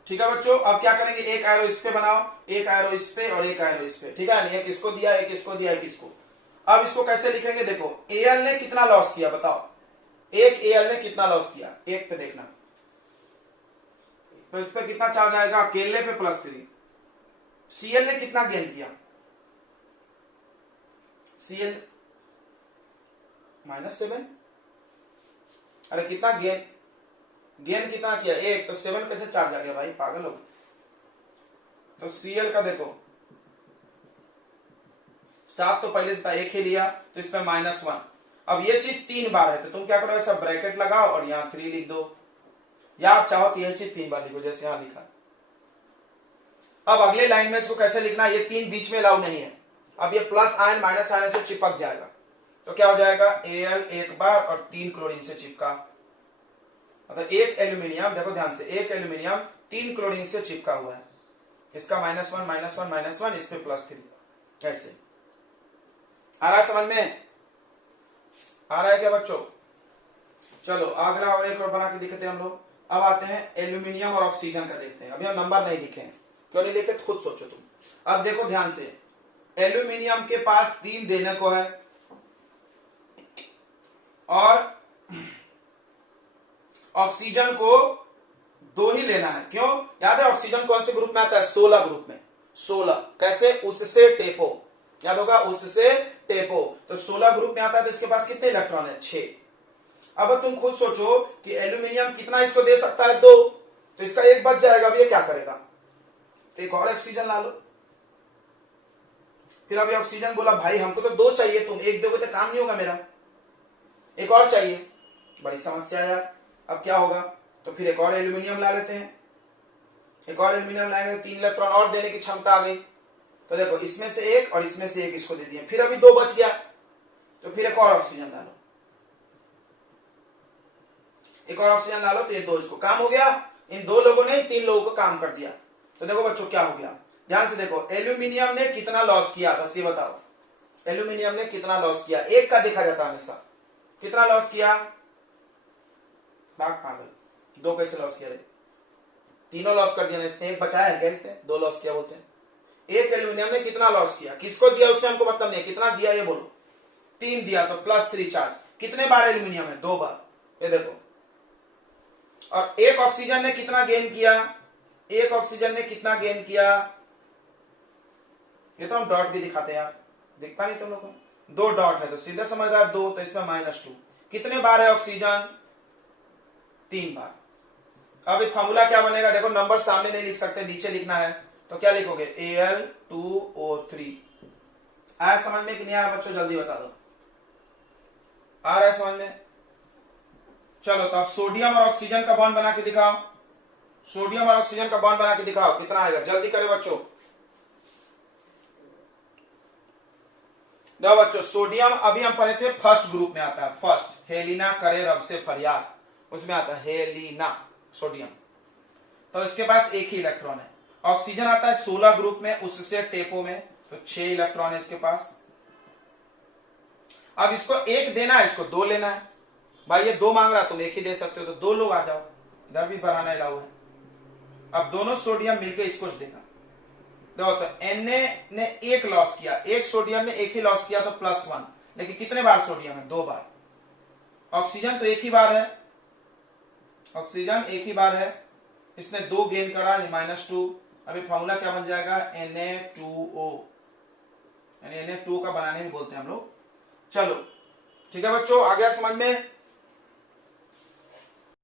ठीक है बच्चों, अब क्या करेंगे, एक एरो इस पे बनाओ, एक एरो इस पे और एक एरो इस पे, ठीक है। एक इसको दिया, एक इसको दिया, एक इसको। अब इसको कैसे लिखेंगे? देखो, Al ने कितना लॉस किया बताओ, एक Al ने कितना लॉस किया, एक पे देखना, तो इस पे कितना चार्ज आएगा? अकेले पे +3। Cl ने कितना गेन किया? Cl -7। अरे कितना गेन कितना किया? 1। तो 7 कैसे चार्ज आ गया भाई, पागल हो? तो Cl का देखो 7 तो पहले से 1 ही लिया, तो इसमें -1। अब ये चीज 3 बार है, तो तुम क्या करो, ऐसा ब्रैकेट लगाओ और यहाँ 3 लिख दो, या आप चाहो तो यह चीज 3 बार लिखो जैसे यहां लिखा। अब अगले लाइन में इसको कैसे लिखना, ये 3 बीच में अलाउ नहीं है। अब ये प्लस आयन माइनस आयन से चिपक जाएगा, तो क्या हो जाएगा? Al 1 बार और 3 क्लोरीन से चिपका, मतलब 1 एल्यूमिनियम, देखो ध्यान से, 1 एल्यूमिनियम 3 क्लोरीन से चिपका हुआ है। इसका -1 -1 -1, इस पे +3, ऐसे। आ रहा है समझ में? आ रहा है क्या बच्चों? चलो अगला और एक और बना के दिखते हैं हम लोग। अब आते हैं एल्यूमिनियम और ऑक्सीजन का देखते हैं। अभी हम नंबर नहीं लिखे हैं, क्यों नहीं लिखे खुद सोचो तुम। अब देखो ध्यान से, एल्यूमिनियम के पास 3 देने को है और ऑक्सीजन को 2 ही लेना है। क्यों? याद है ऑक्सीजन कौन से ग्रुप में आता है? 16 ग्रुप में। 16 कैसे? उससे टेपो, याद होगा, उससे टेपो। तो 16 ग्रुप में आता है, तो इसके पास कितने इलेक्ट्रॉन है? 6। अब तुम खुद सोचो कि एल्यूमिनियम कितना इसको दे सकता है? 2। तो इसका 1 बच जाएगा। अब ये क्या करेगा? एक और ऑक्सीजन ला लो। फिर अभी ऑक्सीजन बोला भाई हमको तो 2 चाहिए, तुम 1 दोगे तो काम नहीं होगा मेरा, एक और चाहिए। बड़ी समस्या यार, अब क्या होगा? तो फिर एक और एल्यूमिनियम ला लेते हैं। एक और एल्यूमिनियम लाएंगे तो 3 इलेक्ट्रॉन और देने की क्षमता आ गई। तो देखो इसमें से 1 और इसमें से 1 इसको दे दिए, फिर अभी 2 बच गया, तो फिर एक और ऑक्सीजन डालो, एक और ऑक्सीजन डालो, तो ये 2 इसको काम हो गया। इन 2 लोगों ने 3 लोगों को काम कर दिया। तो देखो बच्चों क्या हो गया, ध्यान से देखो, एल्यूमिनियम ने कितना लॉस किया, बस ये बताओ, एल्यूमिनियम ने कितना लॉस किया? 1 का देखा जाता है हमेशा, कितना लॉस किया? पागल, 2 कैसे लॉस किया? तीनों लॉस कर दिया ना इसने, 1 बचाया है क्या इसने? 2 लॉस किया बोलते हैं। 1 एल्यूमिनियम ने कितना लॉस किया? किसको दिया उससे हमको मतलब नहीं, कितना दिया ये बोलो। 3 दिया, तो +3 चार्ज। कितने बार एल्यूमिनियम है? 2 बार, ये देखो। और 1 ऑक्सीजन ने कितना गेन किया? 1 ऑक्सीजन ने कितना गेन किया? ये तो हम डॉट भी दिखाते हैं यार, दिखता नहीं तुम लोगों को? 2 डॉट है तो सीधा समझ रहा है 2, तो इसमें -2। कितने बार है ऑक्सीजन? 3 बार। अब एक फॉर्मूला क्या बनेगा? देखो नंबर सामने नहीं लिख सकते, नीचे लिखना है, तो क्या लिखोगे? Al2O3। आया समझ में कि नहीं आया बच्चों? जल्दी बता दो, आ रहा है समझ में? चलो तो अब सोडियम और ऑक्सीजन का बॉन्ड बना के दिखाओ। सोडियम और ऑक्सीजन का बॉन्ड बना के दिखाओ, कितना आएगा? जल्दी करो बच्चों। देखो बच्चों, सोडियम अभी हम पढ़े थे फर्स्ट ग्रुप में आता है, फर्स्ट हेलिना करे रब से फरियाद, उसमें आता है हेलिना सोडियम, तो इसके पास एक ही इलेक्ट्रॉन है। ऑक्सीजन आता है 16 ग्रुप में, उससे टेपो में, तो 6 इलेक्ट्रॉन है इसके पास। अब इसको एक देना है, इसको 2 लेना है। भाई ये 2 मांग रहा, तुम एक ही दे सकते हो, तो 2 लोग आ जाओ, इधर भी बढ़ाना अलाउ है। अब दोनों सोडियम मिलकर इसको देगा। देखो तो Na ने एक लॉस किया, एक सोडियम ने एक ही लॉस किया, तो +1, लेकिन कितने बार सोडियम है? 2 बार। ऑक्सीजन तो एक ही बार है, ऑक्सीजन एक ही बार है, इसने 2 गेन करा, -2। अभी फॉर्मूला क्या बन जाएगा? Na2O, यानी Na2 का बनाने में बोलते हैं हम लोग। चलो ठीक है बच्चों, आ गया समझ में?